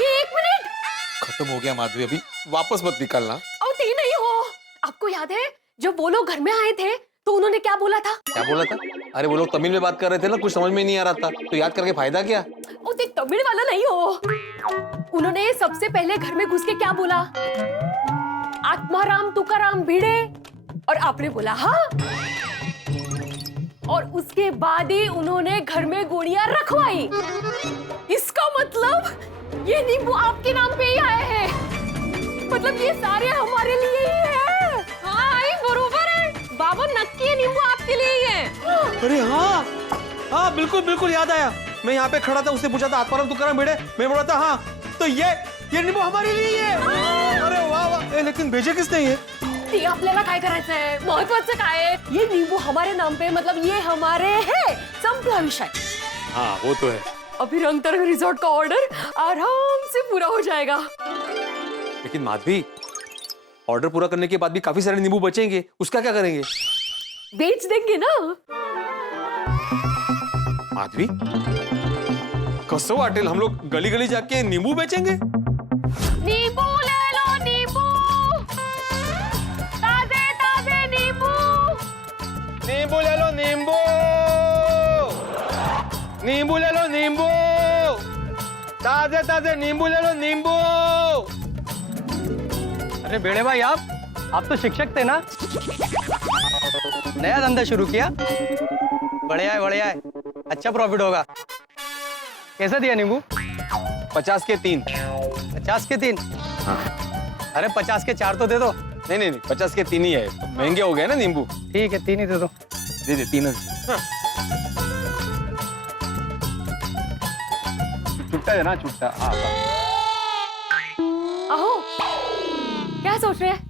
एक मिनट, खत्म हो गया माधवी, अभी वापस मत निकालना। और ती नहीं हो। आपको याद है जब वो लोग घर में आए थे तो उन्होंने क्या बोला था? क्या बोला था? अरे वो लोग तमिल में बात कर रहे थे ना, कुछ समझ में नहीं आ रहा था, तो याद करके फायदा क्या? ओ ते तमिल वाला नहीं हो। उन्होंने सबसे पहले घर में घुस के क्या बोला? आत्माराम तुकाराम भिड़े, और आपने बोला हाँ, और उसके बाद ही उन्होंने घर में गोलियां रखवाई। इसका मतलब ये नींबू आपके नाम पे ही आए हैं, मतलब ये सारे हमारे लिए ही है। हाँ आई बरोबर है बाबा, नक्की नींबू आपके लिए ही है। अरे हाँ हाँ, बिल्कुल बिल्कुल याद आया। मैं यहाँ पे खड़ा था, उसने पूछा था आत्माराम तुकाराम भिड़े, मैं बोला था हाँ, तो ये नींबू हमारे लिए है। अरे वाह वाह, लेकिन भेजे किसने ये? ते आपल्याला काय करायचं है, महत्वाचं काय आहे, ये नींबू हमारे नाम पे, मतलब ये हमारे है, संपला विषय। हाँ वो तो है। अभी रंग तरंग रिजॉर्ट का ऑर्डर आराम से पूरा हो जाएगा। लेकिन माधवी, ऑर्डर पूरा करने के बाद भी काफी सारे नींबू बचेंगे, उसका क्या करेंगे? बेच देंगे ना। माधवी, कसं वाटेल हम लोग गली गली जाके नींबू बेचेंगे? नींबू ले लो नींबू, ताजे ताजे नींबू। नींबू ले लो नींबू, नींबू ले लो नींबू, ताजे ताजे नींबू ले लो नींबू। अरे बेड़े भाई, आप तो शिक्षक थे ना, नया धंधा शुरू किया? बढ़िया है, अच्छा प्रॉफिट होगा। कैसा दिया नींबू? 50 के 3। 50 के 3? अरे 50 के 4 तो दे दो, नहीं नहीं नहीं 50 के 3 ही है, तो महंगे हो गए ना नींबू। ठीक है 3 ही दे दो। दे 3। छुट्टा है ना, छुट्टा। हाँ अहो क्या सोच रहे हैं?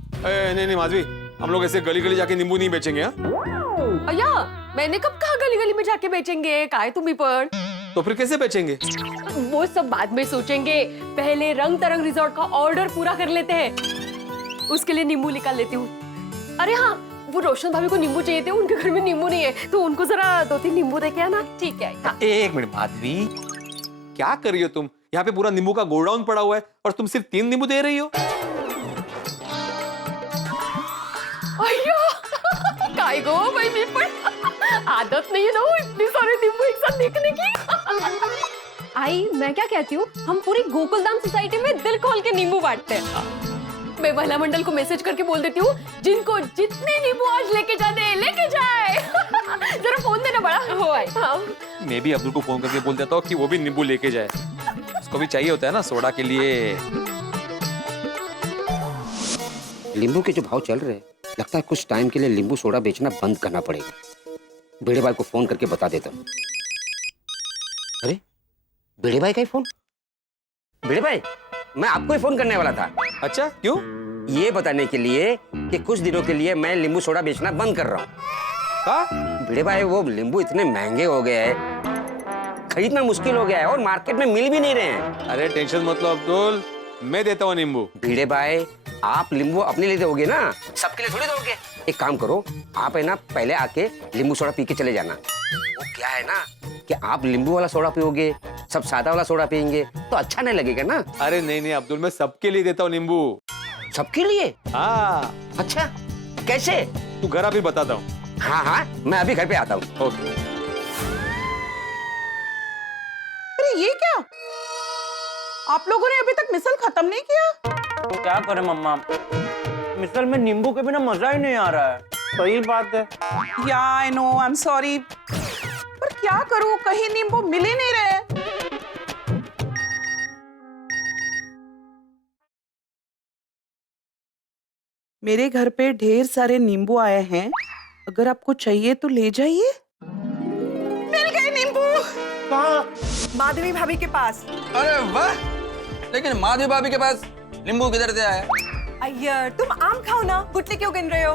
नहीं नहीं माधवी, हम लोग ऐसे गली गली जाके नींबू नहीं बेचेंगे। हाँ अया मैंने कब कहा गली गली में जाके बेचेंगे, काय तुम्ही पण? तो फिर कैसे बेचेंगे? वो सब बाद में सोचेंगे, पहले रंग तरंग रिजॉर्ट का ऑर्डर पूरा कर लेते हैं। उसके लिए नींबू निकाल लेती हूँ। अरे हाँ, वो रोशन भाभी को नींबू चाहिए थे, उनके घर में नींबू नहीं है, तो उनको जरा 2-3 नींबू दे के आना। ठीक है। हाँ। एक मिनट माधवी, क्या कर रही हो तुम? यहाँ पे पूरा नींबू का गोडाउन पड़ा हुआ है और तुम सिर्फ 3 नींबू दे रही हो। काय गो भाई, मी पण आदत नहीं है ना वो इतने सारे नींबू एक साथ देखने की। आई मैं क्या कहती हूँ, हम पूरी गोकुलधाम सोसाइटी में दिल खोल के नींबू बांटते हैं। मैं महिला मंडल को मैसेज करके बोल देती हूँ, जिनको जितने नींबू आज लेके जाने लेके जाए। जरा फोन देना बड़ा हो आई। हाँ। मैं भी अब्दुल को फोन करके बोल देता हूँ कि वो भी नींबू लेके जाए, उसको भी चाहिए होता है ना सोडा के लिए। नींबू के जो भाव चल रहे हैं, लगता है कुछ टाइम के लिए नींबू सोडा बेचना बंद करना पड़ेगा। बेड़े भाई को फोन करके बता देता हूँ। अरे बेड़े भाई का ही फोन। बेड़े भाई, मैं आपको ही फोन करने वाला था। अच्छा क्यों? ये बताने के लिए कि कुछ दिनों के लिए मैं नींबू सोडा बेचना बंद कर रहा हूँ। बेड़े भाई, वो नींबू इतने महंगे हो गए हैं, खरीदना मुश्किल हो गया है और मार्केट में मिल भी नहीं रहे हैं। अरे टेंशन मत लो अब्दुल, मैं देता हूँ नींबू। भिड़े भाई, आप नींबू अपने लिए दोगे ना, सबके लिए थोड़ी दोगे। एक काम करो, आप है ना पहले आके नींबू सोडा पी के चले जाना। वो क्या है ना कि आप नींबू वाला सोडा पियोगे, सब सादा वाला सोडा पियेंगे तो अच्छा नहीं लगेगा ना। अरे नहीं नहीं अब्दुल, मैं सबके लिए देता हूँ नींबू। सबके लिए? हाँ। अच्छा कैसे? तू घर अभी बताता हूँ। हाँ हाँ, मैं अभी घर पे आता हूँ। ओके। अरे ये क्या, आप लोगों ने अभी तक मिसल खत्म नहीं किया? क्या करें मम्मा, मिसल में नींबू के बिना मजा ही नहीं आ रहा है। सही बात है। या I know, I am sorry, पर क्या करूं, कहीं नींबू मिल ही नहीं रहे। मेरे घर पे ढेर सारे नींबू आए हैं, अगर आपको चाहिए तो ले जाइए। मिल गए नींबू। कहाँ? माधवी भाभी के पास। अरे वाह, लेकिन माधवी भाभी के पास नींबू किधर से आया? अय्यर, तुम आम खाओ ना, गुटली क्यों गिन रहे हो?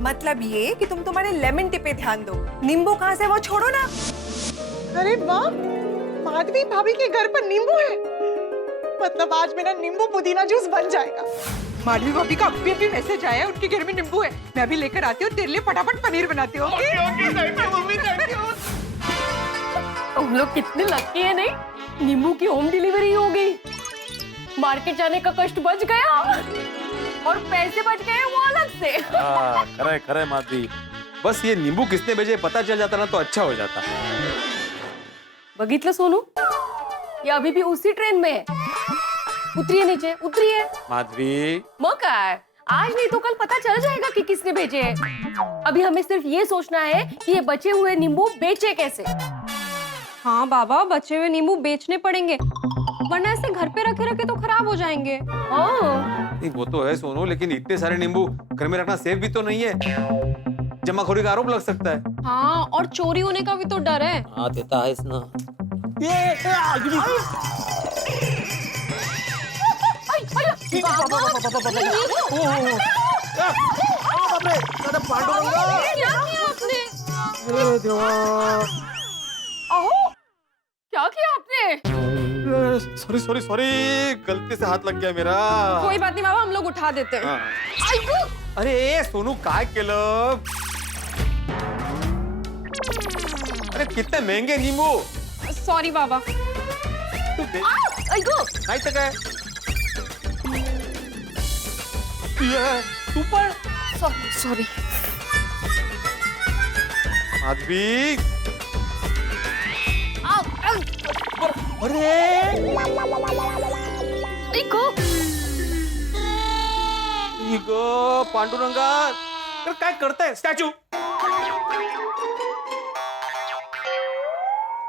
मतलब ये कि तुम तुम्हारे लेमन टी पे ध्यान दो, नींबू कहाँ से वो छोड़ो ना। अरे वाह, माधवी भाभी के घर पर नींबू है, मतलब आज मेरा नींबू पुदीना जूस बन जाएगा। माधवी भाभी का अभी अभी मैसेज आया है, उनके घर में नींबू है। मैं अभी लेकर आती हूँ, तेरे लिए फटाफट पनीर बनाती हूँ। हम लोग कितने लकी है नहीं, नींबू की होम डिलीवरी हो गई, मार्केट जाने का कष्ट बच गया और पैसे बच गए वो अलग से। खरे खरे माधवी, बस ये नींबू किसने भेजे पता चल जाता ना तो अच्छा हो जाता। बघितलं सोनू, ये अभी भी उसी ट्रेन में है। उतरिए नीचे, उतरिए। माधवी, मग काय, आज नहीं तो कल पता चल जाएगा कि किसने भेजे हैं। अभी हमें सिर्फ ये सोचना है कि ये बचे हुए नींबू बेचे कैसे। हाँ बाबा, बचे हुए नींबू बेचने पड़ेंगे, वरना ऐसे घर पे रखे रखे तो खराब हो जाएंगे। नहीं वो तो है सोनू, लेकिन इतने सारे नींबू घर में रखना सेफ भी तो नहीं है, जमाखोरी का आरोप लग सकता है। हाँ, और चोरी होने का भी तो डर है। हाँ देता है इसना। क्या किया आपने? सॉरी सॉरी सॉरी, गलती से हाथ लग गया मेरा। कोई बात नहीं बाबा, हम लोग उठा देते हैं। अरे सोनू काय केलं? अरे कितने महंगे नींबू। सॉरी बाबा। नाही तर काय? सुपर। सॉरी। माधवी, अरे पांडुरंगा, काय करताय? स्टैचू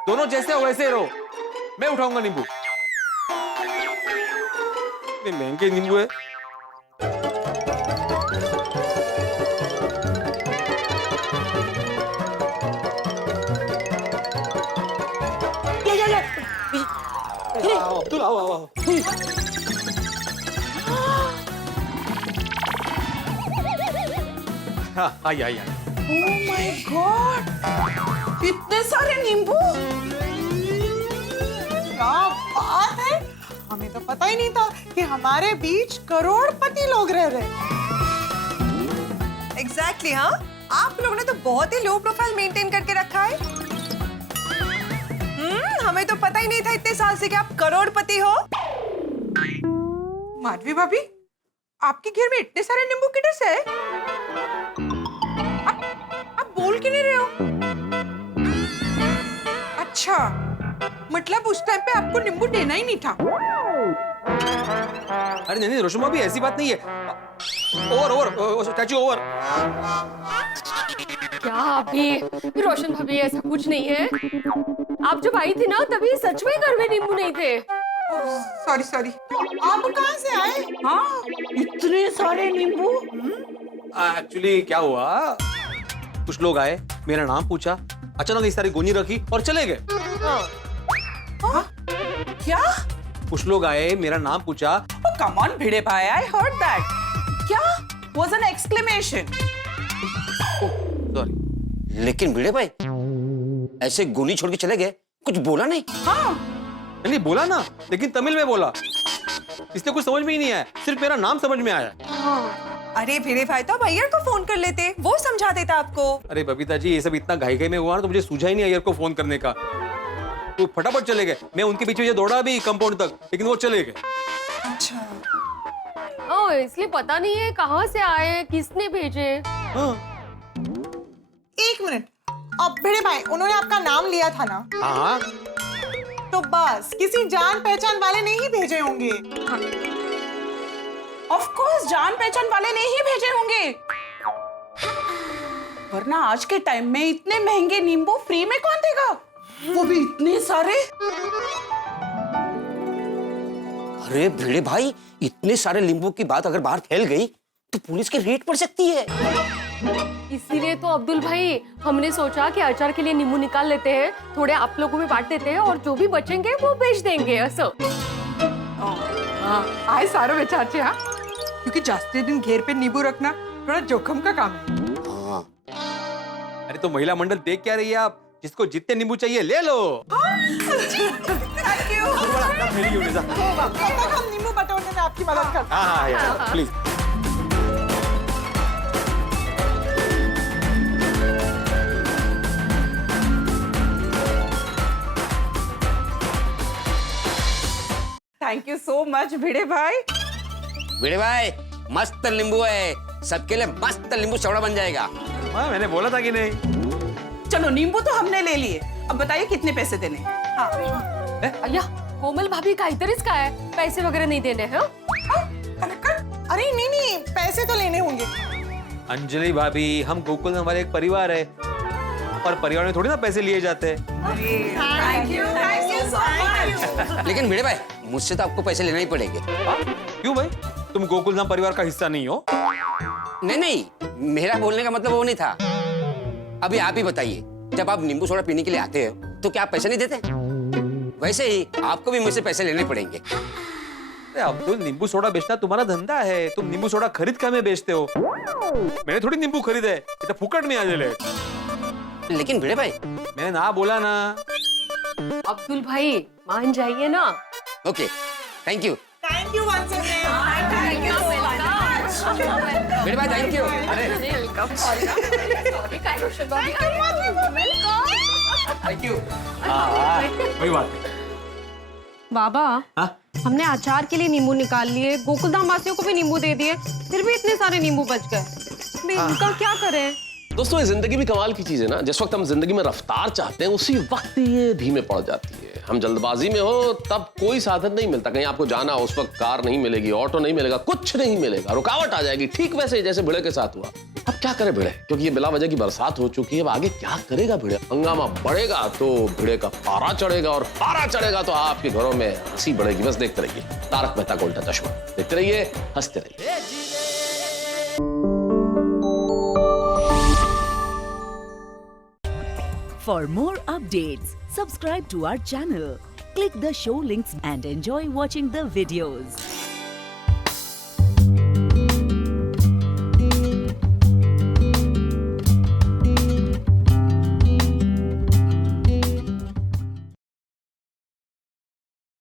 दोनों जैसे हो वैसे रहो, मैं उठाऊंगा नींबू। इतने महंगे नींबू है, आओ आओ आओ। हाँ आई आई आई। ओह माय गॉड, इतने सारे नींबू, क्या बात है। हमें तो पता ही नहीं था कि हमारे बीच करोड़पति लोग रह रहे हैं। एग्जैक्टली हाँ, आप लोगों ने तो बहुत ही लो प्रोफाइल मेंटेन करके रखा है। हमें तो पता ही नहीं था इतने साल से कि आप करोड़पति हो। माधवी भाभी, आपके घर में इतने सारे नींबू किधर से है? आप बोल क्यों नहीं रहे हो? अच्छा, मतलब उस टाइम पे आपको नींबू देना ही नहीं था। अरे नहीं रोशमा भी ऐसी बात नहीं है। Over over statue over. क्या अभी रोशन भाभी, ऐसा कुछ नहीं है। आप जब आई थी ना तभी सच में घर में नींबू नहीं थे। सॉरी सॉरी, आप कहाँ से आए? हाँ, इतने सारे नींबू। एक्चुअली क्या हुआ, कुछ लोग आए, मेरा नाम पूछा, अचानक इस सारी गोनी रखी और चले गए। क्या? कुछ लोग आए, मेरा नाम पूछा। कम ऑन भिड़े भाई, आई हर्ड दैट। क्या? Was an exclamation. सॉरी। लेकिन भिड़े भाई ऐसे गोली छोड़ के चले गए, कुछ बोला नहीं? हाँ। नहीं बोला ना, लेकिन तमिल में बोला, इसलिए कुछ समझ में ही नहीं आया, सिर्फ मेरा नाम समझ में आया। अरे भिड़े भाई तो अय्यर को फोन कर लेते, वो समझा देता आपको। अरे बबीता जी, ये सब इतना घाई में हुआ ना, तो मुझे सूझा ही नहीं अय्यर को फोन करने का। वो फटाफट चले गए, मैं उनके पीछे दौड़ा भी कंपाउंड तक, लेकिन वो चले गए। अच्छा। ओह, इसलिए पता नहीं है कहाँ से आए, किसने भेजे। एक मिनट, अब भिड़े भाई उन्होंने आपका नाम लिया था ना? हाँ। तो बस किसी जान पहचान वाले ने ही भेजे होंगे। ऑफ कोर्स जान पहचान वाले ने ही भेजे होंगे, वरना आज के टाइम में इतने महंगे नींबू फ्री में कौन देगा, वो भी इतने सारे। अरे भिड़े भाई, इतने सारे नींबू की बात अगर बाहर फैल गई तो पुलिस की रेड पड़ सकती है। इसीलिए तो अब्दुल भाई हमने सोचा कि अचार के लिए नींबू निकाल लेते हैं, थोड़े आप लोगों में बांट देते हैं और जो भी बचेंगे वो बेच देंगे। ऐसा आए सारे विचार, हाँ, क्योंकि जास्ती दिन घेर पे नींबू रखना थोड़ा जोखिम का काम है। हाँ। अरे तो महिला मंडल देख क्या रही है आप, जिसको जितने नींबू चाहिए ले लो। Thank you. हम नींबू बटोरने में आपकी मदद करते हैं। हाँ, please. Thank you so much Bhide भाई। भिड़े भाई मस्त नींबू है, सबके लिए मस्त नींबू चौड़ा बन जाएगा। हाँ, मैंने बोला था कि नहीं। चलो नींबू तो हमने ले लिए, अब बताइए कितने पैसे देने? हाँ। अय्या, कोमल भाभी का इधर का है, पैसे वगैरह नहीं देने हैं। अरे नहीं नहीं, पैसे तो लेने होंगे। अंजलि भाभी, हम गोकुल में हमारे एक परिवार है, और परिवार में थोड़ी ना पैसे लिए जाते हैं। Thank you so much. लेकिन भिड़े भाई मुझसे तो आपको पैसे लेना ही पड़ेंगे। क्यों भाई, तुम गोकुल धाम परिवार का हिस्सा नहीं हो? नहीं, मेरा बोलने का मतलब वो नहीं था। अभी आप ही बताइए, जब आप नींबू सोडा पीने के लिए आते हो तो क्या आप पैसे नहीं देते? वैसे ही आपको भी मुझसे पैसे लेने पड़ेंगे। अरे अब्दुल, नींबू सोडा बेचना तुम्हारा धंधा है, तुम नींबू सोडा खरीद के हमें बेचते हो। मैंने थोड़ी नींबू खरीदे, ये तो फुकट में आ जाए। लेकिन भिड़े भाई, मैंने ना बोला ना। अब्दुल भाई मान जाइए ना। Okay, thank you. Thank you once again. Thank you so much. Bhide भाई थैंक यू। Thank you. कोई बात नहीं। बाबा, हमने अचार के लिए नींबू निकाल लिए, गोकुलधाम वासियों को भी नींबू दे दिए, फिर भी इतने सारे नींबू बच गए। इनका क्या करें? दोस्तों, ये जिंदगी भी कमाल की चीज है ना। जिस वक्त हम जिंदगी में रफ्तार चाहते हैं, उसी वक्त ये धीमे पड़ जाती है। हम जल्दबाजी में हो तब कोई साधन नहीं मिलता, कहीं आपको जाना हो उस वक्त कार नहीं मिलेगी, ऑटो नहीं मिलेगा, कुछ नहीं मिलेगा, रुकावट आ जाएगी। ठीक वैसे ही जैसे भिड़े के साथ हुआ। अब क्या करे भिड़े, क्योंकि ये बिला वजह की बरसात हो चुकी है। अब आगे क्या करेगा भिड़े? हंगामा बढ़ेगा तो भिड़े का पारा चढ़ेगा, और पारा चढ़ेगा तो आपके घरों में हंसी बढ़ेगी। बस देखते रहिए तारक मेहता का उल्टा चश्मा, देखते रहिए, हंसते रहिए। For more updates, subscribe to our channel, Click the show links and enjoy watching the videos.